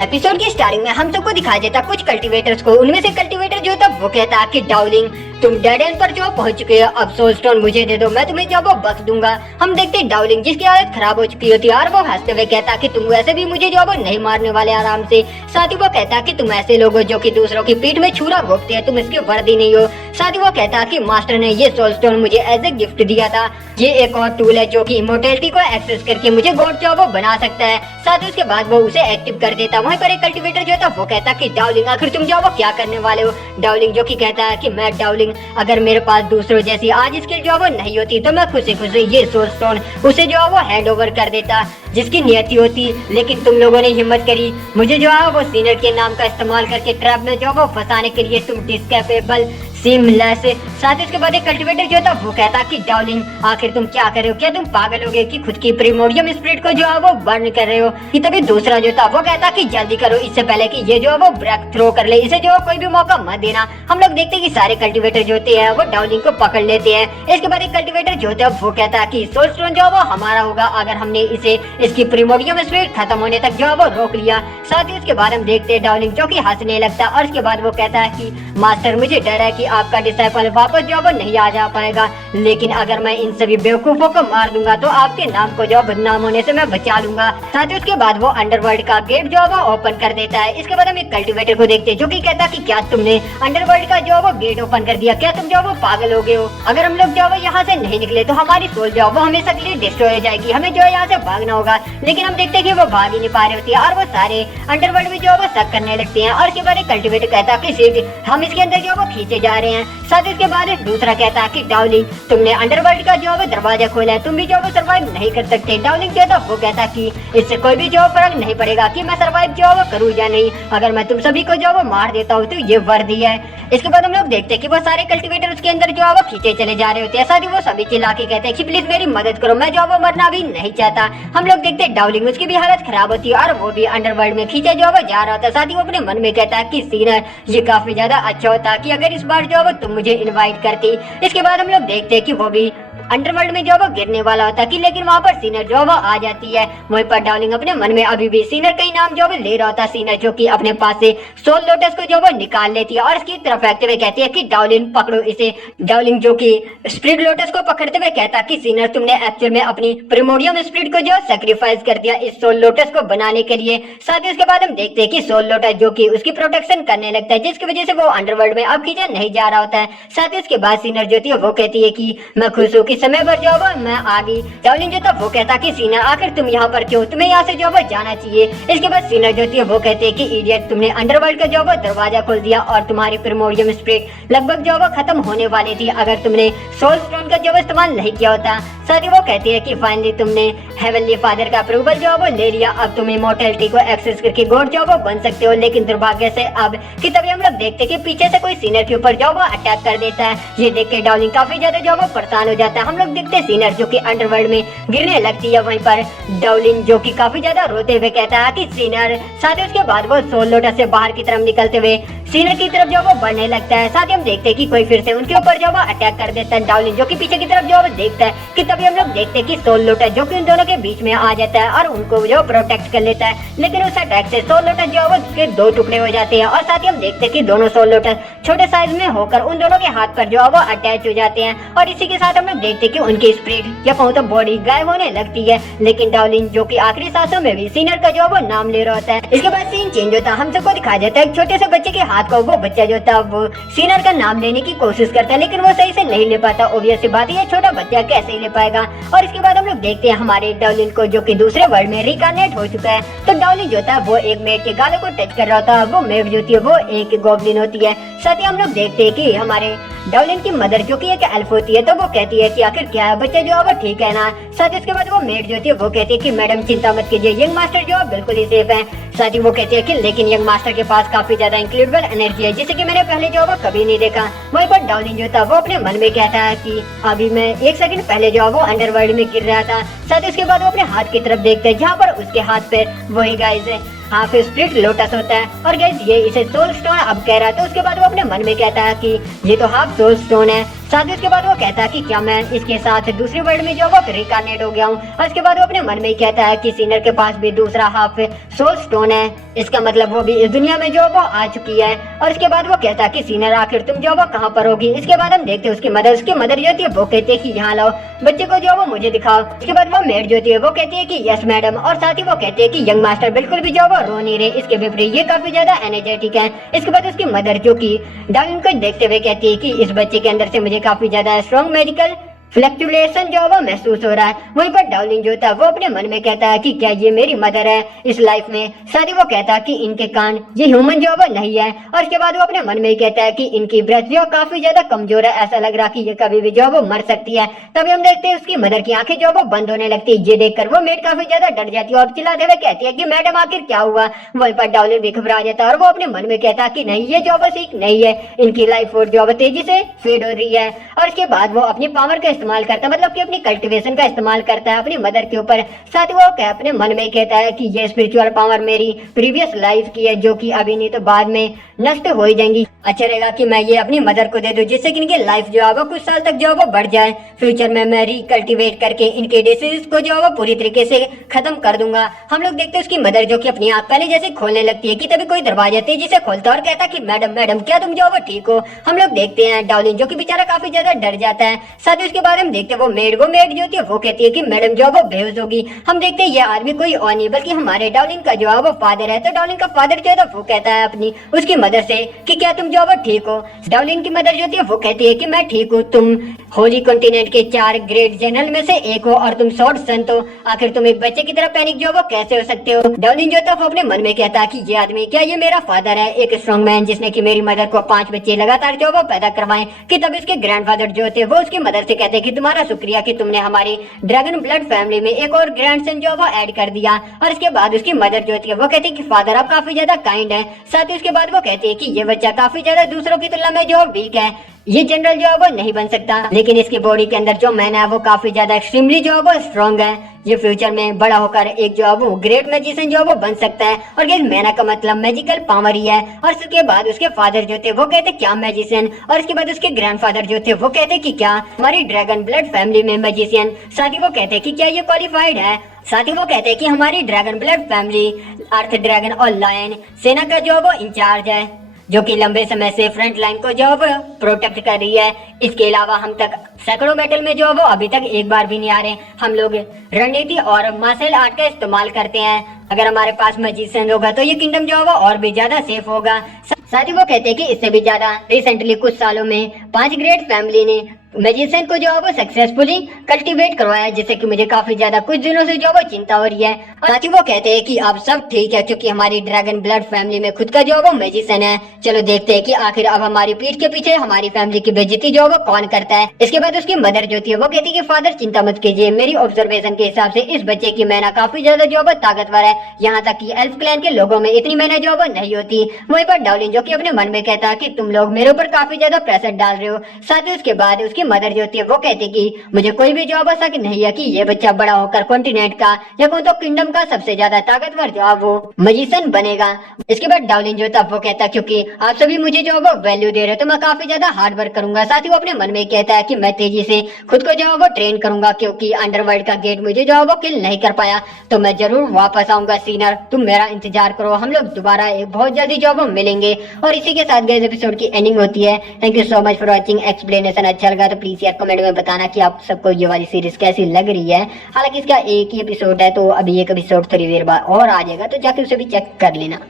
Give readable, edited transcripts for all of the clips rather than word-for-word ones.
Episode की starting में हम सबको दिखाया जाता कुछ कल्टीवेटर्स को। उनमें से कल्टीवेटर जो था वो कहता कि डाउलिंग तुम डेड एंड पर जो पहुंच चुके हो, अब सोल स्टोन मुझे दे दो, मैं तुम्हें जो वो बख्श दूंगा। हम देखते डाउलिंग जिसकी हालत खराब हो चुकी होती है और वो हंसते हुए कहता कि तुम वैसे भी मुझे जो वो नहीं मारने वाले आराम से। साथ ही वो कहता कि तुम ऐसे लोग हो जो कि दूसरों की पीठ में छुरा घोंपते हैं, तुम इसके वर्दी नहीं हो। साथ ही वो कहता कि मास्टर ने ये सोल स्टोन मुझे एज ए गिफ्ट दिया था, ये एक और टूल है जो कि इमोर्टैलिटी को एक्सेस करके मुझे गॉड जो वो बना सकता है। साथ ही उसके बाद वो उसे एक्टिव कर देता। वहीं पर एक कल्टीवेटर जो था वो कहता कि डाउलिंग आखिर तुम जो वो क्या करने वाले हो। डाउलिंग जो कि कहता है कि मैं डाउलिंग अगर मेरे पास दूसरों जैसी आज स्किल जो वो नहीं होती तो मैं खुशी खुशी ये सोल स्टोन उसे जो वो हैंड ओवर कर देता जिसकी नियति होती। लेकिन तुम लोगों ने हिम्मत करी मुझे जो है वो सीनियर के नाम का इस्तेमाल करके ट्रैप में जो वो फंसाने के लिए। तुम डिस्कैपेबल सीमलेस। साथ ही उसके बाद एक कल्टीवेटर जो था वो कहता कि डाउलिंग आखिर तुम क्या कर रहे हो, क्या तुम पागल हो गए कि खुद की प्रीमोडियम स्पिरिट को जो है वो बर्न कर रहे हो। कि तभी दूसरा जो था वो कहता कि जल्दी करो इससे पहले कि ये जो है वो ब्रेक थ्रो कर ले, इसे जो कोई भी मौका मत देना। हम लोग देखते हैं कि सारे कल्टीवेटर जो होते हैं वो डाउलिंग को पकड़ लेते हैं। इसके बाद एक कल्टीवेटर जो होता है वो कहता है कि सोल स्टोन जो है वो हमारा होगा अगर हमने इसे इसकी प्रीमोडियम स्पिरिट खत्म होने तक जो है वो रोक लिया। साथ ही उसके बाद हम देखते हैं डाउलिंग जो कि हंसने लगता है और उसके बाद वो कहता है कि मास्टर मुझे डर है कि आपका डिसाइपल वापस जो वो नहीं आ जा पाएगा, लेकिन अगर मैं इन सभी बेवकूफों को मार दूंगा तो आपके नाम को जो बदनाम होने से मैं बचा लूंगा। साथ ही उसके बाद वो अंडरवर्ल्ड का गेट जो वो ओपन कर देता है। इसके बाद हम एक कल्टीवेटर को देखते हैं जो कि कहता कि क्या तुमने अंडरवर्ल्ड का जो वो गेट ओपन कर दिया, क्या तुम जो वो पागल हो गए हो। अगर हम लोग जो वो यहाँ से नहीं निकले तो हमारी सोल जो वो हमेशा के लिए डिस्ट्रॉय हो जाएगी, हमें जो यहाँ से भागना होगा। लेकिन हम देखते हैं कि वो भाग ही नहीं पा रही होती है और वो सारे अंडरवर्ल्ड में जो वो शक करने लगते हैं। और इसके बाद एक कल्टीवेटर कहता कि सीट हम इसके अंदर जो वो खींचे जा रहे हैं। साथ ही इसके बाद दूसरा कहता कि डाउलिंग तुमने अंडरवर्ल्ड का जो दरवाजा खोला है, तुम भी जो सर्वाइव नहीं कर सकते। डाउलिंग जो था वो कहता कि इससे कोई भी जो फर्क नहीं पड़ेगा कि मैं सर्वाइव जो करूँ या नहीं, अगर मैं तुम सभी को जो मार देता हूँ तो ये वर्दी है। इसके बाद हम लोग देखते हैं कि वो सारे कल्टीवेटर उसके अंदर जो वो खींचे चले जा रहे होते हैं। साथ ही वो सभी चिल्ला के कहते हैं कि प्लीज मेरी मदद करो, मैं जो वो मरना भी नहीं चाहता। हम लोग देखते हैं डाउलिंग उसकी भी हालत खराब होती है और वो भी अंडरवर्ल्ड में खींचे जो वो जा रहा था। साथ ही वो अपने मन में कहता है कि सीनियर ये काफी ज्यादा अच्छा होता कि अगर इस बार जो वो तुम मुझे इनवाइट करती। इसके बाद हम लोग देखते हैं कि वो भी अंडरवर्ल्ड में जो वो गिरने वाला होता कि लेकिन वहाँ पर सीनियर जो वो आ जाती है। वहीं पर डाउलिंग अपने मन में अभी भी सीनियर का ही नाम जो वो ले रहा होता। सीनियर जो कि अपने पास से सोल लोटस को जो वो निकाल लेती है और इसकी तरफ फेंकते हुए कहती है कि डाउलिंग पकड़ो इसे। डाउलिंग जो कि स्पिरिट लोटस को पकड़ते हुए कहता कि सीनियर तुमने एक्चुअल में अपनी प्रीमोडियम स्पिरिट को जो सेक्रीफाइस कर दिया इस सोल लोटस को बनाने के लिए। साथ ही उसके बाद हम देखते हैं कि सोल लोटस जो कि उसकी प्रोटेक्शन करने लगता है जिसकी वजह से वो अंडरवर्ल्ड में अब खींचा नहीं जा रहा होता है। साथ ही उसके बाद सीनियर जो थी वो कहती है कि मैं खुश हूँ कि समय पर जो मैं आ गई। डाउलिंग जो था वो कहता कि सीनियर आखिर तुम यहाँ पर क्यों, तुम्हें यहाँ से जो जाना चाहिए। इसके बाद सीनियर जो थी वो कहते हैं कि इडियट तुमने अंडरवर्ल्ड का जो दरवाजा खोल दिया और तुम्हारी प्रीमोडियम स्पिरिट लगभग जो खत्म होने वाली थी अगर तुमने सोल स्टोन का जो इस्तेमाल नहीं किया होता। साथ ही वो कहती है कि फाइनली तुमने हेवनली फादर का अप्रूवल जो वो ले लिया, अब तुम इमोर्टैलिटी को एक्सेस करके गॉड जो वो बन सकते हो। लेकिन दुर्भाग्य से अब कि तभी हम लोग देखते कि पीछे से कोई सीनियर के ऊपर जो वो अटैक कर देता है। ये देख के डाउलिंग काफी ज्यादा जो वो परेशान हो जाता है। हम लोग देखते सीनियर जो कि अंडरवर्ल्ड में गिरने लगती है। वहीं पर डाउलिंग जो कि काफी ज्यादा रोते हुए कहता है कि सीनियर। साथ ही उसके बाद वो सोल लोटस से बाहर की तरफ निकलते हुए सीनियर की तरफ जो वो बढ़ने लगता है। साथ ही हम देखते हैं कि कोई फिर से उनके ऊपर जो वो अटैक कर देता है। डाउलिंग जो कि पीछे की तरफ जो वो देखता है कि तभी हम लोग देखते हैं कि सोल लोटस जो कि उन दोनों के बीच में आ जाता है और उनको जो प्रोटेक्ट कर लेता है। लेकिन उस अटैक से सोल लोटस जो वो के दो टुकड़े हो जाते हैं और साथ ही हम देखते हैं कि दोनों सोल लोटस छोटे साइज में होकर उन दोनों के हाथ पर जो वो अटैच हो जाते हैं। और इसी के साथ हम लोग देखते हैं कि उनकी स्पिरिट या कहूँ तो बॉडी गायब होने लगती है। लेकिन डाउलिंग जो कि आखिरी सांसों में भी सीनियर का जो वो नाम ले रहा होता है। इसके बाद सीन चेंज होता है। हम सबको दिखाया जाता है एक छोटे से बच्चे के हाथ को वो बच्चा जो था वो सीनियर का नाम लेने की कोशिश करता है लेकिन वो सही से नहीं ले पाता। ऑब्वियस सी बात है ये छोटा बच्चा कैसे ही ले पाएगा। और इसके बाद हम लोग देखते हैं हमारे डाउलिंग को जो कि दूसरे वर्ल्ड में रिकार्नेट हो चुका है। तो डाउलिंग जो था वो एक मेड के गालों को टच कर रहा था। वो मेड जो थी वो एक गॉब्लिन होती है। साथ ही हम लोग देखते हैं कि हमारे डाउलिंग की मदर जो कि एक एल्फ होती है तो वो कहती है कि आखिर क्या है बच्चा जो है वो ठीक है ना। साथ ही उसके बाद वो मेड जो थी वो कहती है कि मैडम चिंता मत कीजिए, यंग मास्टर जो है बिल्कुल ही सेफ है। साथ ही वो कहती है कि लेकिन यंग मास्टर के पास काफी ज्यादा इंक्रेडिबल एनर्जी है जिसे कि मैंने पहले जो वो कभी नहीं देखा। वहीं पर डाउलिंग जो था वो अपने मन में कहता है कि अभी मैं एक सेकंड पहले जो वो अंडरवर्ल्ड में गिर रहा था। साथ ही उसके बाद वो अपने हाथ की तरफ देखते हैं जहाँ पर उसके हाथ पे वही गाइस है हाफ स्प्लिट लोटस होता है। और गैस ये इसे सोल स्टोन अब कह रहा था। उसके बाद वो अपने मन में कहता है कि ये तो हाफ सोल स्टोन है। साथ ही उसके बाद वो कहता है कि क्या मैं इसके साथ दूसरी वर्ल्ड में जो वो रिकार्नेट हो गया हूँ। और उसके बाद वो अपने मन में ही कहता है कि सीनर के पास भी दूसरा हाफ सोल स्टोन है, इसका मतलब वो भी इस दुनिया में जो वो आ चुकी है। और उसके बाद वो कहता है कि सीनर आखिर तुम जो वो कहाँ पर होगी। इसके बाद हम देखते हैं उसकी मदर जो होती है वो कहती है कि यहाँ लाओ बच्चे को जो वो मुझे दिखाओ। इसके बाद वो मेड जो होती है वो कहती है कि यस मैडम। और साथ ही वो कहती है कि यंग मास्टर बिल्कुल भी जो वो रो नहीं रहे, इसके विपरीत ये काफी ज्यादा एनर्जेटिक है। इसके बाद उसकी मदर जो की डार्लिन को देखते हुए कहती है कि इस बच्चे के अंदर से मुझे काफी ज्यादा स्ट्रॉन्ग मेडिकल फ्लक्चुएशन जो वो महसूस हो रहा है। वहीं पर डार्लिन जो था वो अपने मन में कहता है कि क्या ये मेरी मदर है इस लाइफ में। साथ ही वो कहता है कि इनके कान ये ह्यूमन जो वो नहीं है। और उसके बाद वो अपने मन में ही कहता है कि इनकी ब्रेथ जो काफी ज्यादा कमजोर है, ऐसा लग रहा कि ये कभी भी जो वो मर सकती है। तभी हम देखते हैं उसकी मदर की आंखें जो वो बंद होने लगती है। ये देखकर वो मेड काफी ज्यादा डर जाती है और चिल्लाते हुए कहती है कि मैडम आखिर क्या हुआ। वहीं पर डार्लिन भी घबरा जाता है और वो अपने मन में कहता है कि नहीं ये जो वो सीख नहीं है, इनकी लाइफ फोर्स जो वो तेजी से फेड हो रही है। और इसके बाद वो अपनी पावर का इस्तेमाल करता है, मतलब कि अपनी कल्टीवेशन का इस्तेमाल करता है अपनी मदर के ऊपर। साथ ही वो अपने मन में कहता है कि ये स्पिरिचुअल पावर मेरी प्रीवियस लाइफ की है, जो कि अभी नहीं तो बाद में नष्ट हो ही जाएंगी। अच्छा रहेगा कि मैं ये अपनी मदर को दे दूं, जिससे कि इनकी लाइफ जो है वो कुछ साल तक जो है वो बढ़ जाए। फ्यूचर में मैं रिकल्टिवेट करके इनके डिसीज को जो है वो पूरी तरीके से खत्म कर दूंगा। हम लोग देखते हैं उसकी मदर जो कि अपनी आंख पहले जैसे खोलने लगती है कि तभी कोई दरवाजा तेजी से खोलता है और कहता है कि मैडम मैडम क्या तुम जो है वो ठीक हो। हम लोग देखते हैं डार्लिन जो कि बेचारा काफी ज्यादा डर जाता है। साथ ही उसके बाद हम देखते हैं वो मेड जो होती है वो कहती है कि मैडम जो वो बेहोश होगी। हम देखते हैं ये आदमी कोई और नहीं बल्कि हमारे डार्लिन का जो है वो फादर है। तो डार्लिन का फादर जो है वो कहता है अपनी उसकी मदर से कि क्या तुम जो वो ठीक हो। डार्लिन की मदर जो होती है वो कहती है कि मैं ठीक हूँ, तुम होली कॉन्टिनेंट के 4 ग्रेट जनरल में से एक हो और तुम शॉर्ट संत हो, आखिर तुम एक बच्चे की तरह पैनिक जो वो कैसे हो सकते हो। डार्लिन जो था वो अपने मन में कहता है कि ये आदमी क्या ये मेरा फादर है, एक स्ट्रॉन्ग मैन जिसने की मेरी मदर को 5 बच्चे लगातार जो वो पैदा करवाए। कि तब इसके ग्रैंडफादर जो थे वो उसकी मदर से कहते हैं कि तुम्हारा शुक्रिया कि तुमने हमारी ड्रैगन ब्लड फैमिली में एक और ग्रैंडसन जो वो ऐड कर दिया। और इसके बाद उसकी मदर जो होती है वो कहती है कि फादर आप काफी ज्यादा काइंड है। साथ ही उसके बाद वो कहती है कि ये बच्चा काफी ज्यादा दूसरों की तुलना में जो वीक है, ये जनरल जो है वो नहीं बन सकता, लेकिन इसकी बॉडी के अंदर जो मैन है वो काफी ज्यादा एक्सट्रीमली जो है वो स्ट्रॉन्ग है। ये फ्यूचर में बड़ा होकर एक जो है वो ग्रेट मैजिशियन जो है वो बन सकता है। और ये मैना का मतलब मैजिकल पावर ही है। और उसके बाद उसके फादर जो थे वो कहते क्या मैजिशियन। और इसके बाद उसके ग्रैंडफादर जो थे वो कहते कि क्या हमारी ड्रैगन ब्लड फैमिली में मैजिशियन। साथ ही वो कहते कि क्या ये क्वालिफाइड है। साथ ही वो कहते हैं कि हमारी ड्रैगन ब्लड फैमिली अर्थ ड्रैगन और लायन सेना का जो है वो इंचार्ज है, जो कि लंबे समय से फ्रंट लाइन को जो है प्रोटेक्ट कर रही है। इसके अलावा हम तक सैकड़ों बैटल में जो है वो अभी तक एक बार भी नहीं आ रहे। हम लोग रणनीति और मार्शल आर्ट का इस्तेमाल करते हैं। अगर हमारे पास मैजिशियन होगा तो ये किंगडम जो है वो और भी ज्यादा सेफ होगा। साथ ही वो कहते हैं कि इससे भी ज्यादा रिसेंटली कुछ सालों में 5 ग्रेट फैमिली ने मैजिशियन को जो है वो सक्सेसफुली कल्टीवेट करवाया, जिससे कि मुझे काफी ज्यादा कुछ दिनों से जो वो चिंता हो रही है। साथ ही वो कहते हैं कि अब सब ठीक है क्योंकि हमारी ड्रैगन ब्लड फैमिली में खुद का जो है वो मैजिशियन है। चलो देखते हैं कि आखिर अब हमारी पीठ के पीछे हमारी फैमिली की बेइज्जती जो है वो कौन करता है। इसके बाद उसकी मदर जो थी वो कहती है कि फादर चिंता मत कीजिए, मेरी ऑब्जर्वेशन के हिसाब से इस बच्चे की मैना काफी ज्यादा जो है वो ताकतवर है, यहाँ तक कि एल्फ क्लैन के लोगों में इतनी मैना जो है वो नहीं होती। वहीं पर डार्लिन जो कि अपने मन में कहता है कि तुम लोग मेरे ऊपर काफी ज्यादा प्रेशर डाल रहे हो। साथ ही उसके बाद उसकी मदर जो होती है वो कहती कि मुझे कोई भी जॉब ऐसा नहीं है कि ये बच्चा बड़ा होकर कॉन्टिनेंट का या कोई तो किंगडम का सबसे ज्यादा ताकतवर जो वो मैजिशियन बनेगा। इसके बाद डार्लिन जो था वो कहता क्योंकि आप सभी मुझे जो वो वैल्यू दे रहे हो तो मैं काफी ज्यादा हार्ड वर्क करूंगा। साथ ही वो अपने मन में कहता है कि मैं तेजी से खुद को जो वो ट्रेन करूंगा, क्योंकि अंडरवर्ल्ड का गेट मुझे जो वो किल नहीं कर पाया तो मैं जरूर वापस आऊंगा। सीनर तुम मेरा इंतजार करो, हम लोग दोबारा बहुत जल्दी जो वो मिलेंगे। और इसी के साथ गाइस एपिसोड की एंडिंग होती है। Thank you so much for watching. Explanation अच्छा लगा तो प्लीज यार कमेंट में बताना कि आप सबको ये वाली सीरीज कैसी लग रही है। हालांकि इसका एक ही एपिसोड है तो अभी एक एपिसोड थोड़ी देर बाद और आ जाएगा, तो जाके उसे भी चेक कर लेना।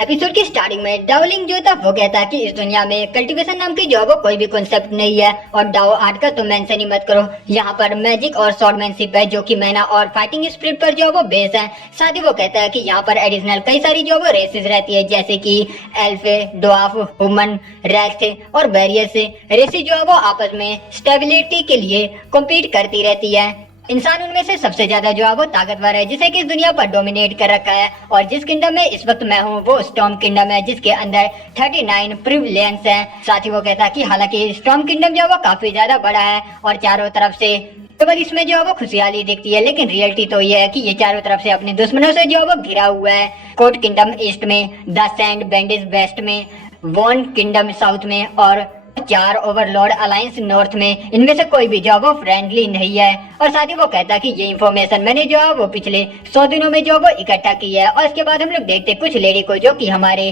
एपिसोड की स्टार्टिंग में डाओलिंग जो था वो कहता है कि इस दुनिया में कल्टीवेशन नाम की जो वो कोई भी कॉन्सेप्ट नहीं है और डाओ आर्ट का तो मेंशन ही मत करो। यहाँ पर मैजिक और स्वॉर्डमैनशिप है जो कि मैना और फाइटिंग स्पिरिट पर जो वो बेस है। साथ ही वो कहता है कि यहाँ पर एडिशनल कई सारी जो वो रेसेस रहती है, जैसे कि एल्फ, ड्वार्फ, ह्यूमन, रैक्स और वेरियस रेसेस जो वो आपस में स्टेबिलिटी के लिए कॉम्पीट करती रहती है। इंसान उनमें से सबसे ज्यादा जो है वो ताकतवर है, जिसे कि इस दुनिया पर डोमिनेट कर रखा है। और जिस किंगडम में इस वक्त मैं हूँ वो स्टॉर्म किंगडम है, जिसके अंदर 39 प्रिविलेंस है। साथ ही वो कहता है कि हालांकि स्टॉर्म किंगडम जो है वो काफी ज्यादा बड़ा है और चारों तरफ से केवल इसमें जो है वो खुशहाली दिखती है, लेकिन रियलिटी तो ये है कि ये चारों तरफ से अपने दुश्मनों से जो है वो घिरा हुआ है। कोर्ट किंगडम ईस्ट में, द सैंड बैंडेज वेस्ट में, वॉन किंगडम साउथ में और 4 ओवरलॉर्ड अलायंस नॉर्थ में, इनमें से कोई भी जो है वो फ्रेंडली नहीं है। और साथ ही वो कहता है कि ये इन्फॉर्मेशन मैंने जो है वो पिछले 100 दिनों में जो वो इकट्ठा की है। और इसके बाद हम लोग देखते हैं कुछ लेडी को जो कि हमारे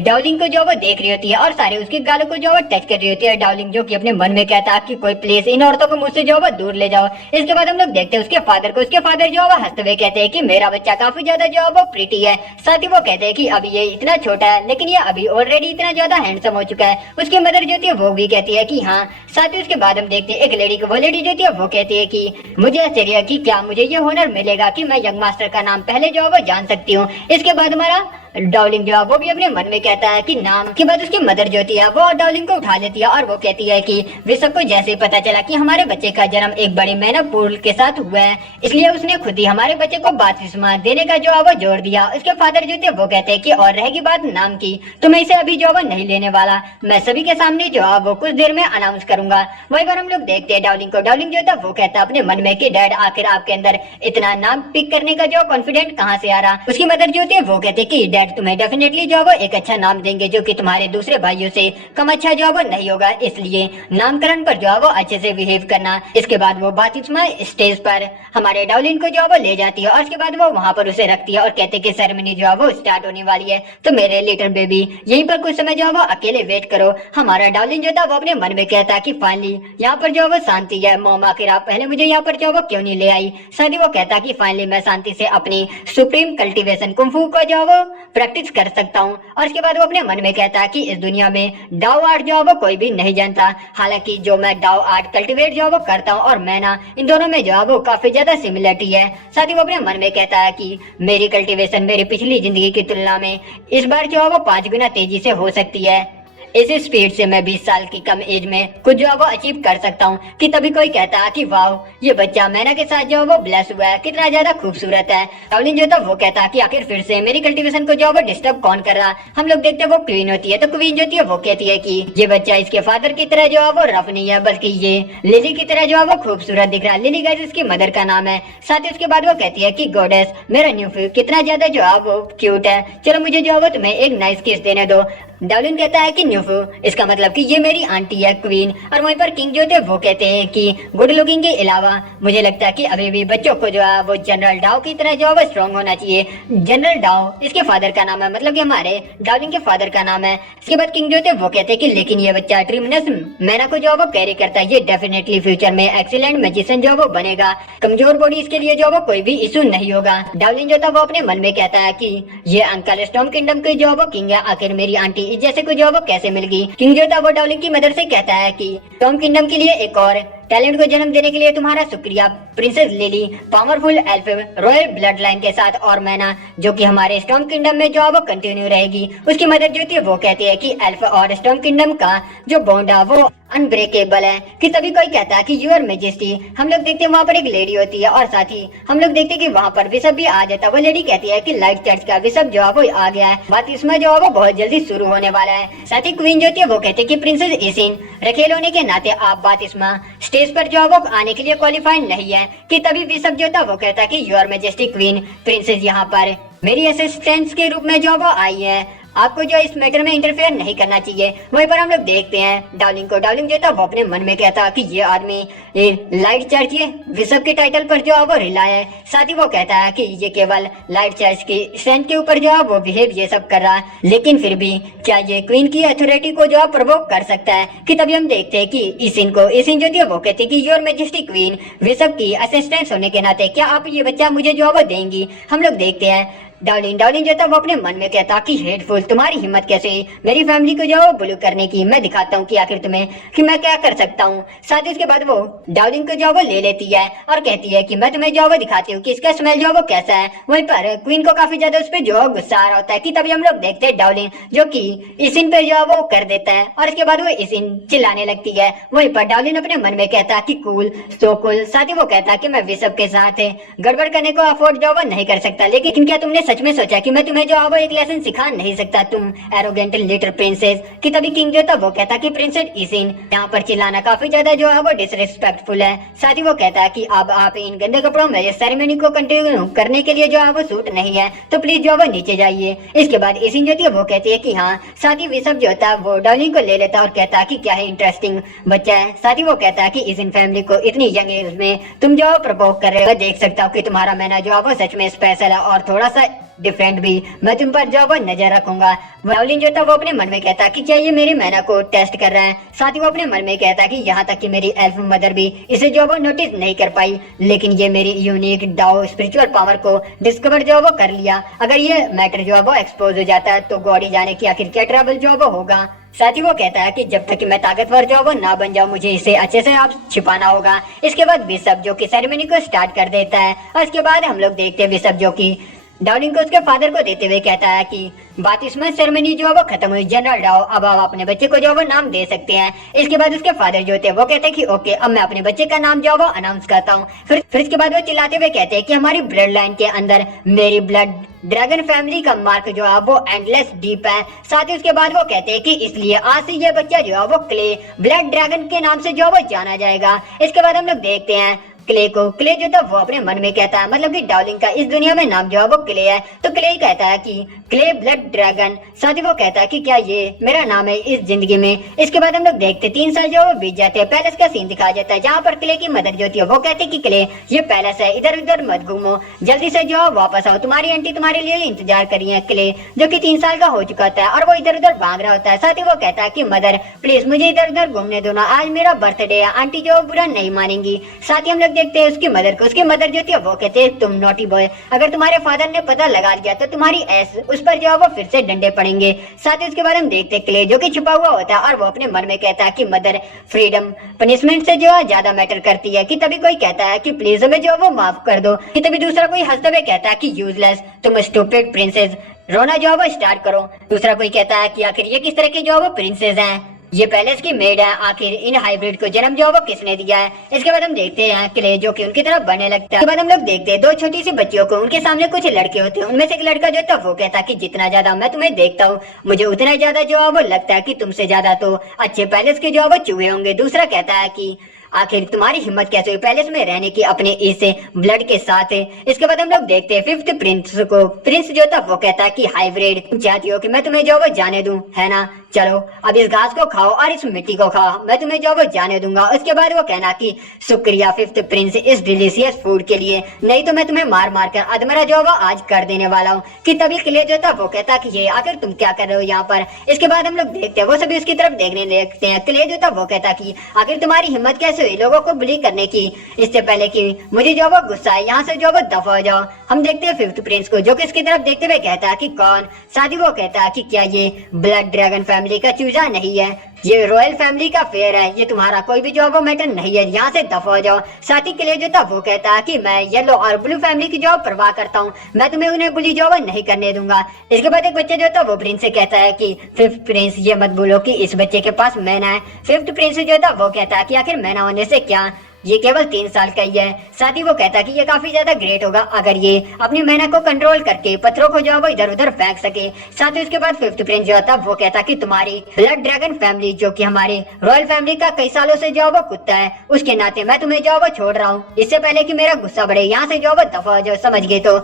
डाउलिंग को जो वो देख रही होती है और सारे उसके गालों को जो वो टच कर रही होती है। डाउलिंग जो कि अपने मन में कहता है कि कोई प्लीज इन औरतों को मुझसे जो वो दूर ले जाओ। इसके बाद हम लोग देखते हैं उसके फादर को। उसके फादर जो है वो हंसते हुए कहते हैं कि मेरा बच्चा काफी ज्यादा जो है वो प्रीटी है। साथ ही वो कहते हैं कि अभी ये इतना छोटा है लेकिन ये अभी ऑलरेडी इतना ज्यादा हैंडसम हो चुका है। उसकी मदर जो थी वो भी कहती है कि हाँ। साथ ही उसके बाद हम देखते हैं एक लेडी को, वो लेडी जो थी वो कहती है कि मुझे आश्चर्य है कि क्या मुझे ये हुनर मिलेगा कि मैं यंग मास्टर का नाम पहले जो है वो जान सकती हूँ। इसके बाद हमारा डाउलिंग जो है वो भी अपने मन में कहता है कि नाम। के बाद उसकी मदर जो होती है वो डाउलिंग को उठा लेती है और वो कहती है कि वे सबको जैसे ही पता चला कि हमारे बच्चे का जन्म एक बड़े मेहनत पूल के साथ हुआ है, इसलिए उसने खुद ही हमारे बच्चे को बपतिस्मा देने का जो है वो जोड़ दिया। उसके फादर जो थे वो कहते हैं कि और रहेगी बात नाम की तो मैं इसे अभी जो है वो नहीं लेने वाला, मैं सभी के सामने जो है वो कुछ देर में अनाउंस करूंगा। वही पर हम लोग देखते हैं डाउलिंग को। डाउलिंग जो था वो कहता है अपने मन में कि डैड आखिर आपके अंदर इतना नाम पिक करने का जो कॉन्फिडेंट कहाँ से आ रहा। उसकी मदर जो थी वो कहते कि डैड तुम्हें डेफिनेटली जो है वो एक अच्छा नाम देंगे जो कि तुम्हारे दूसरे भाइयों से कम अच्छा जो है वो नहीं होगा, इसलिए नामकरण पर जो है वो अच्छे से बिहेव करना। इसके बाद वो बपतिस्मा स्टेज पर हमारे डाउलिन को जो है वो ले जाती है और उसके बाद वो वहाँ पर उसे रखती है और कहते कि सेरेमनी जो है वो स्टार्ट होने वाली है तो मेरे लिटिल बेबी यहीं पर कुछ समय जो है वो अकेले वेट करो। हमारा डाउलिन जो था वो अपने मन में कहता है कि फाइनली यहाँ पर जो है वो शांति है। मॉम आखिर आप पहले मुझे यहाँ पर जो है वो क्यों नहीं ले आई। साथ ही वो कहता कि फाइनली मैं शांति से अपनी सुप्रीम कल्टीवेशन कुंफू को जो है वो प्रैक्टिस कर सकता हूँ। और इसके बाद वो अपने मन में कहता है कि इस दुनिया में डाउ आर्ट जो है वो कोई भी नहीं जानता, हालांकि जो मैं डाउ आर्ट कल्टीवेट जो है वो करता हूँ और मैं ना इन दोनों में जो है वो काफी ज्यादा सिमिलरिटी है। साथ ही वो अपने मन में कहता है कि मेरी कल्टीवेशन मेरी पिछली जिंदगी की तुलना में इस बार जो है वो 5 गुना तेजी से हो सकती है। इसी स्पीड से मैं 20 साल की कम एज में कुछ जो है वो अचीव कर सकता हूँ। कि तभी कोई कहता है कि वाह ये बच्चा मैना के साथ जो है वो ब्लेस हुआ है, कितना ज्यादा खूबसूरत है। डाउलिन जो था वो कहता है कि आखिर फिर से मेरी कल्टीवेशन को जो है वो डिस्टर्ब कौन कर रहा। हम लोग देखते हैं वो क्वीन होती है तो क्वीन जो होती है वो कहती है कि ये बच्चा इसके फादर की तरह जो है वो रफ नहीं है बल्कि ये लिली की तरह जो है वो खूबसूरत दिख रहा है। लिली गाइस इसकी मदर का नाम है। साथ ही उसके बाद वो कहती है कि गॉडेस मेरा न्यू कितना ज्यादा जो है वो क्यूट है, चलो मुझे जो है वो तुम्हें एक नाइस किस देने दो। डाउलिन कहता है कि न्यूफू इसका मतलब कि ये मेरी आंटी है क्वीन। और वहीं पर किंग जो थे वो कहते हैं कि गुड लुकिंग के अलावा मुझे लगता है कि अभी भी बच्चों को जो है वो जनरल डाउ की तरह जो है वो स्ट्रॉन्ग होना चाहिए। जनरल डाउ इसके फादर का नाम है, मतलब कि हमारे डाउलिन के फादर का नाम है। इसके बाद किंग जो थे वो कहते हैं कि लेकिन ये बच्चा ट्रिमिनस मैना को जो है वो कैरी करता है, ये डेफिनेटली फ्यूचर में एक्सीलेंट मैजिशियन जो है वो बनेगा। कमजोर बॉडी इसके लिए जो है वो कोई भी इशू नहीं होगा। डाउलिन जो था वो अपने मन में कहता है कि ये अंकल स्टॉर्म किंगडम के जो है वो किंग है, आखिर मेरी आंटी इस जैसे को जो है वो कैसे मिल गई। किंग जो था वो डाउलिन की मदर से कहता है कि स्टॉर्म किंगडम के लिए एक और टैलेंट को जन्म देने के लिए तुम्हारा शुक्रिया princess lily, powerful elf royal blood line के साथ और मैना जो कि हमारे स्टॉर्म किंगडम में जो है वो कंटिन्यू रहेगी। उसकी मदर जो थी वो कहती है कि एल्फ और स्टॉर्म किंगडम का जो बॉन्ड है वो अनब्रेकेबल है। कि तभी कोई कहता है कि यूर मेजेस्टी। हम लोग देखते हैं वहाँ पर एक लेडी होती है और साथ ही हम लोग देखते हैं कि वहाँ पर विशप भी आ जाता है। वो लेडी कहती है कि लाइट चर्च का विशप जो है वो आ गया है, बपतिस्मा जो है वो बहुत जल्दी शुरू होने वाला है। साथ ही क्वीन जो थी वो कहती है कि प्रिंसेस इसिन रखेल होने के नाते आप बपतिस्मा स्टेज पर जो है वो आने के लिए क्वालिफाइड नहीं है। कि तभी विशप जो था वो कहता है कि यूर मेजेस्टी क्वीन प्रिंसेस यहाँ पर मेरी असिस्टेंट के रूप में जो वो आई है, आपको जो इस मैटर में इंटरफेयर नहीं करना चाहिए। वहीं पर हम लोग देखते हैं डाउलिंग को। डाउलिंग जो था वो अपने मन में कहता कि ये आदमी लाइट चर्च ये विशप के टाइटल पर जो है वो रिला है। साथ ही वो कहता है कि ये केवल लाइट चर्च की स्ट्रेंथ के ऊपर जो है वो बिहेव ये सब कर रहा है, लेकिन फिर भी क्या ये क्वीन की अथॉरिटी को जो है प्रोवोक कर सकता है। कि तभी हम देखते हैं कि इसिन जो थी वो कहती है कि योर मैजेस्टी क्वीन विशप की असिस्टेंट होने के नाते क्या आप ये बच्चा मुझे जो है वो देंगी। हम लोग देखते हैं डाउलिन जो था वो अपने मन में कहता कि हेटफुल तुम्हारी हिम्मत कैसे हुई मेरी फैमिली को जो है वो ब्लू करने की, मैं दिखाता हूँ कि आखिर तुम्हें कि मैं क्या कर सकता हूँ। साथ ही उसके बाद वो डाउलिन को जो है वो ले लेती है और कहती है कि मैं तुम्हें जो है वो दिखाती हूँ कि इसका स्मेल जो है वो कैसा है। वहीं पर क्वीन को काफी ज्यादा उस पर जो है गुस्सा आ रहा होता है। कि तभी हम लोग देखते हैं डाउलिन जो कि इसिन पे जो है वो कर देता है और इसके बाद वो इसिन चिल्लाने लगती है। वहीं पर डाउलिन अपने मन में कहता है कि कूल सो कूल। साथ ही वो कहता है कि मैं विशप के साथ गड़बड़ करने को अफोर्ड जो है वो नहीं कर सकता, लेकिन क्या तुमने सच में सोचा कि मैं तुम्हें जो है वो एक लेसन सिखा नहीं सकता, तुम एरोगेंट लिटिल प्रिंसेस। कि तभी किंग जो था वो कहता कि प्रिंसेस इसिन। यहाँ पर चिल्लाना काफी ज्यादा जो है वो डिसरिस्पेक्टफुल है। साथ ही वो कहता है कि अब आप इन गंदे कपड़ों में इस सेरेमनी को कंटिन्यू करने के लिए जो है वो सूट नहीं है, तो प्लीज जो है वो नीचे जाइए। इसके बाद इसिन जो थी वो कहती है कि हाँ। साथ ही विशप जो था वो डार्लिंग को ले लेता है और कहता है कि क्या है इंटरेस्टिंग बच्चा है। साथ ही वो कहता है कि इसिन फैमिली को इतनी यंग एज में तुम जो प्रपोज कर रहे हो, देख सकता हूँ कि तुम्हारा मैना जो है वो सच में स्पेशल है और थोड़ा सा डिफरेंट भी। मैं तुम पर जो वो नजर रखूंगा। डार्लिंग जो था वो अपने मन में कहता कि क्या ये मेरी मैना को टेस्ट कर रहा है। साथ ही वो अपने मन में कहता कि यहाँ तक कि मेरी एल्फ मदर भी इसे जो वो नोटिस नहीं कर पाई, लेकिन ये मेरी यूनिक डाओ स्पिरिचुअल पावर को डिस्कवर जो वो कर लिया। अगर ये मैटर जो है वो एक्सपोज हो जाता है तो गॉड ही जाने की आखिर क्या ट्रबल जो वो होगा। साथ ही वो कहता है कि जब तक कि मैं ताकतवर जो वो ना बन जाऊं, मुझे इसे अच्छे से आप छिपाना होगा। इसके बाद बिशप जो कि सेरेमनी को स्टार्ट कर देता है और इसके बाद हम लोग देखते हैं बिशप जो कि डार्लिंग को उसके फादर को देते हुए कहता है कि बातिस्मा सेरेमनी जो है वो खत्म हुई जनरल डाओ, अब आप अपने बच्चे को जो वो नाम दे सकते हैं। इसके बाद उसके फादर जो थे वो कहते हैं कि ओके, अब मैं अपने बच्चे का नाम जो वो अनाउंस करता हूँ। फिर इसके बाद वो चिल्लाते हुए कहते हैं कि हमारी ब्लड लाइन के अंदर मेरी ब्लड ड्रैगन फैमिली का मार्क जो है वो एंडलेस डीप है। साथ ही उसके बाद वो कहते हैं कि इसलिए आज से ये बच्चा जो है वो क्ले ब्लड ड्रैगन के नाम से जो वो जाना जाएगा। इसके बाद हम लोग देखते हैं क्ले को। क्ले जो था वो अपने मन में कहता है, मतलब कि डार्लिंग का इस दुनिया में नाम जो है वो क्ले है, तो क्ले ही कहता है कि क्ले ब्लड ड्रैगन। साथ ही वो कहता है कि क्या ये मेरा नाम है इस जिंदगी में। इसके बाद हम लोग देखते 3 साल जो वो बीत जाते हैं। पैलेस का सीन दिखाया जाता है जहाँ पर क्ले की मदर जो थी वो कहती है कि क्ले ये पैलेस है, इधर उधर मत घूमो, जल्दी से जो वापस आओ, तुम्हारी आंटी तुम्हारे लिए इंतजार कर रही है। क्ले जो कि 3 साल का हो चुका होता है और वो इधर उधर भाग रहा होता है। साथ ही वो कहता है कि मदर प्लीज मुझे इधर उधर घूमने दो ना, आज मेरा बर्थडे है, आंटी जो बुरा नहीं मानेंगी। साथ ही हम लोग देखते हैं उसकी मदर को। उसकी मदर जो थी वो कहते हैं तुम नॉटी बॉय, अगर तुम्हारे फादर ने पता लगा लिया तो तुम्हारी ऐस उस पर जो वो फिर से डंडे पड़ेंगे। साथ ही उसके बाद हम देखते हैं क्ले जो कि छुपा हुआ होता है और वो अपने मन में कहता है कि मदर फ्रीडम पनिशमेंट से जो ज्यादा मैटर करती है। कि तभी कोई कहता है कि प्लीज हमें जो वो माफ कर दो। कि तभी दूसरा कोई हंसते हुए कहता है कि यूजलेस, तुम स्टूपिड प्रिंसेस, रोना जो वो स्टार्ट करो। दूसरा कोई कहता है कि आखिर ये किस तरह की जो वो प्रिंसेस हैं, ये पैलेस की मेड है, आखिर इन हाइब्रिड को जन्म जो वो किसने दिया है। इसके बाद हम देखते हैं क्ले जो कि उनकी तरफ बढ़ने लगता है। इसके बाद हम लोग देखते हैं 2 छोटी सी बच्चियों को, उनके सामने कुछ लड़के होते हैं। उनमें से एक लड़का जो था वो कहता है कि जितना ज्यादा मैं तुम्हें देखता हूँ मुझे उतना ज्यादा जो है वो लगता है कि तुमसे ज्यादा तो अच्छे पैलेस के जो है वो चूहे होंगे। दूसरा कहता है कि आखिर तुम्हारी हिम्मत कैसे हुई पैलेस में रहने की अपने इस ब्लड के साथ। इसके बाद हम लोग देखते हैं 5th प्रिंस को। प्रिंस जो था वो कहता है कि हाइब्रिड तुम चाहती हो कि मैं तुम्हें जो वो जाने दूं, है ना? चलो अब इस घास को खाओ और इस मिट्टी को खाओ, मैं तुम्हें जो वो जाने दूंगा। उसके बाद वो कहना कि शुक्रिया 5th प्रिंस इस डिलीशियस फूड के लिए, नहीं तो मैं तुम्हें मार मार कर अधमरा जो वो आज कर देने वाला हूँ। कि तभी क्ले जो था वो कहता कि ये आखिर तुम क्या कर रहे हो यहाँ पर। इसके बाद हम लोग देखते हैं वो सभी उसकी तरफ देखने लगते हैं। क्ले जो था वो कहता कि आखिर तुम्हारी हिम्मत कैसे हुई लोगों को बुली करने की, इससे पहले कि मुझे जो वो गुस्सा है यहाँ से जो वो दफा हो जाओ। हम देखते हैं 5th प्रिंस को जो कि इसकी तरफ देखते हुए कहता है कि कौन। साथ ही वो कहता है कि क्या ये ब्लड ड्रैगन फैमिली का चूजा नहीं है, ये रॉयल फैमिली का फेयर है, ये तुम्हारा कोई भी जो वो मैटर नहीं है, यहाँ से दफा हो जाओ। साथ ही क्ले जो था वो कहता है कि मैं येलो और ब्लू फैमिली की जो परवाह करता हूँ, मैं तुम्हें उन्हें बुली जो वो नहीं करने दूंगा। इसके बाद एक बच्चे जो था वो प्रिंस से कहता है कि 5th प्रिंस ये मत बोलो कि इस बच्चे के पास मैना है। 5th प्रिंस जो था वो कहता है कि आखिर मैना होने से क्या, ये केवल 3 साल का ही है। साथ ही वो कहता है कि ये काफी ज्यादा ग्रेट होगा अगर ये अपनी मेहनत को कंट्रोल करके पत्थरों को जो वो इधर उधर फेंक सके। साथ ही उसके बाद 5th प्रिंस जो था वो कहता कि तुम्हारी ब्लड ड्रैगन फैमिली जो कि हमारी रॉयल फैमिली का कई सालों से जो वो कुत्ता है, उसके नाते मैं तुम्हें जो वो छोड़ रहा हूँ, इससे पहले कि मेरा गुस्सा बढ़े, यहाँ से जो वो दफा हो जाओ, समझ गए तो।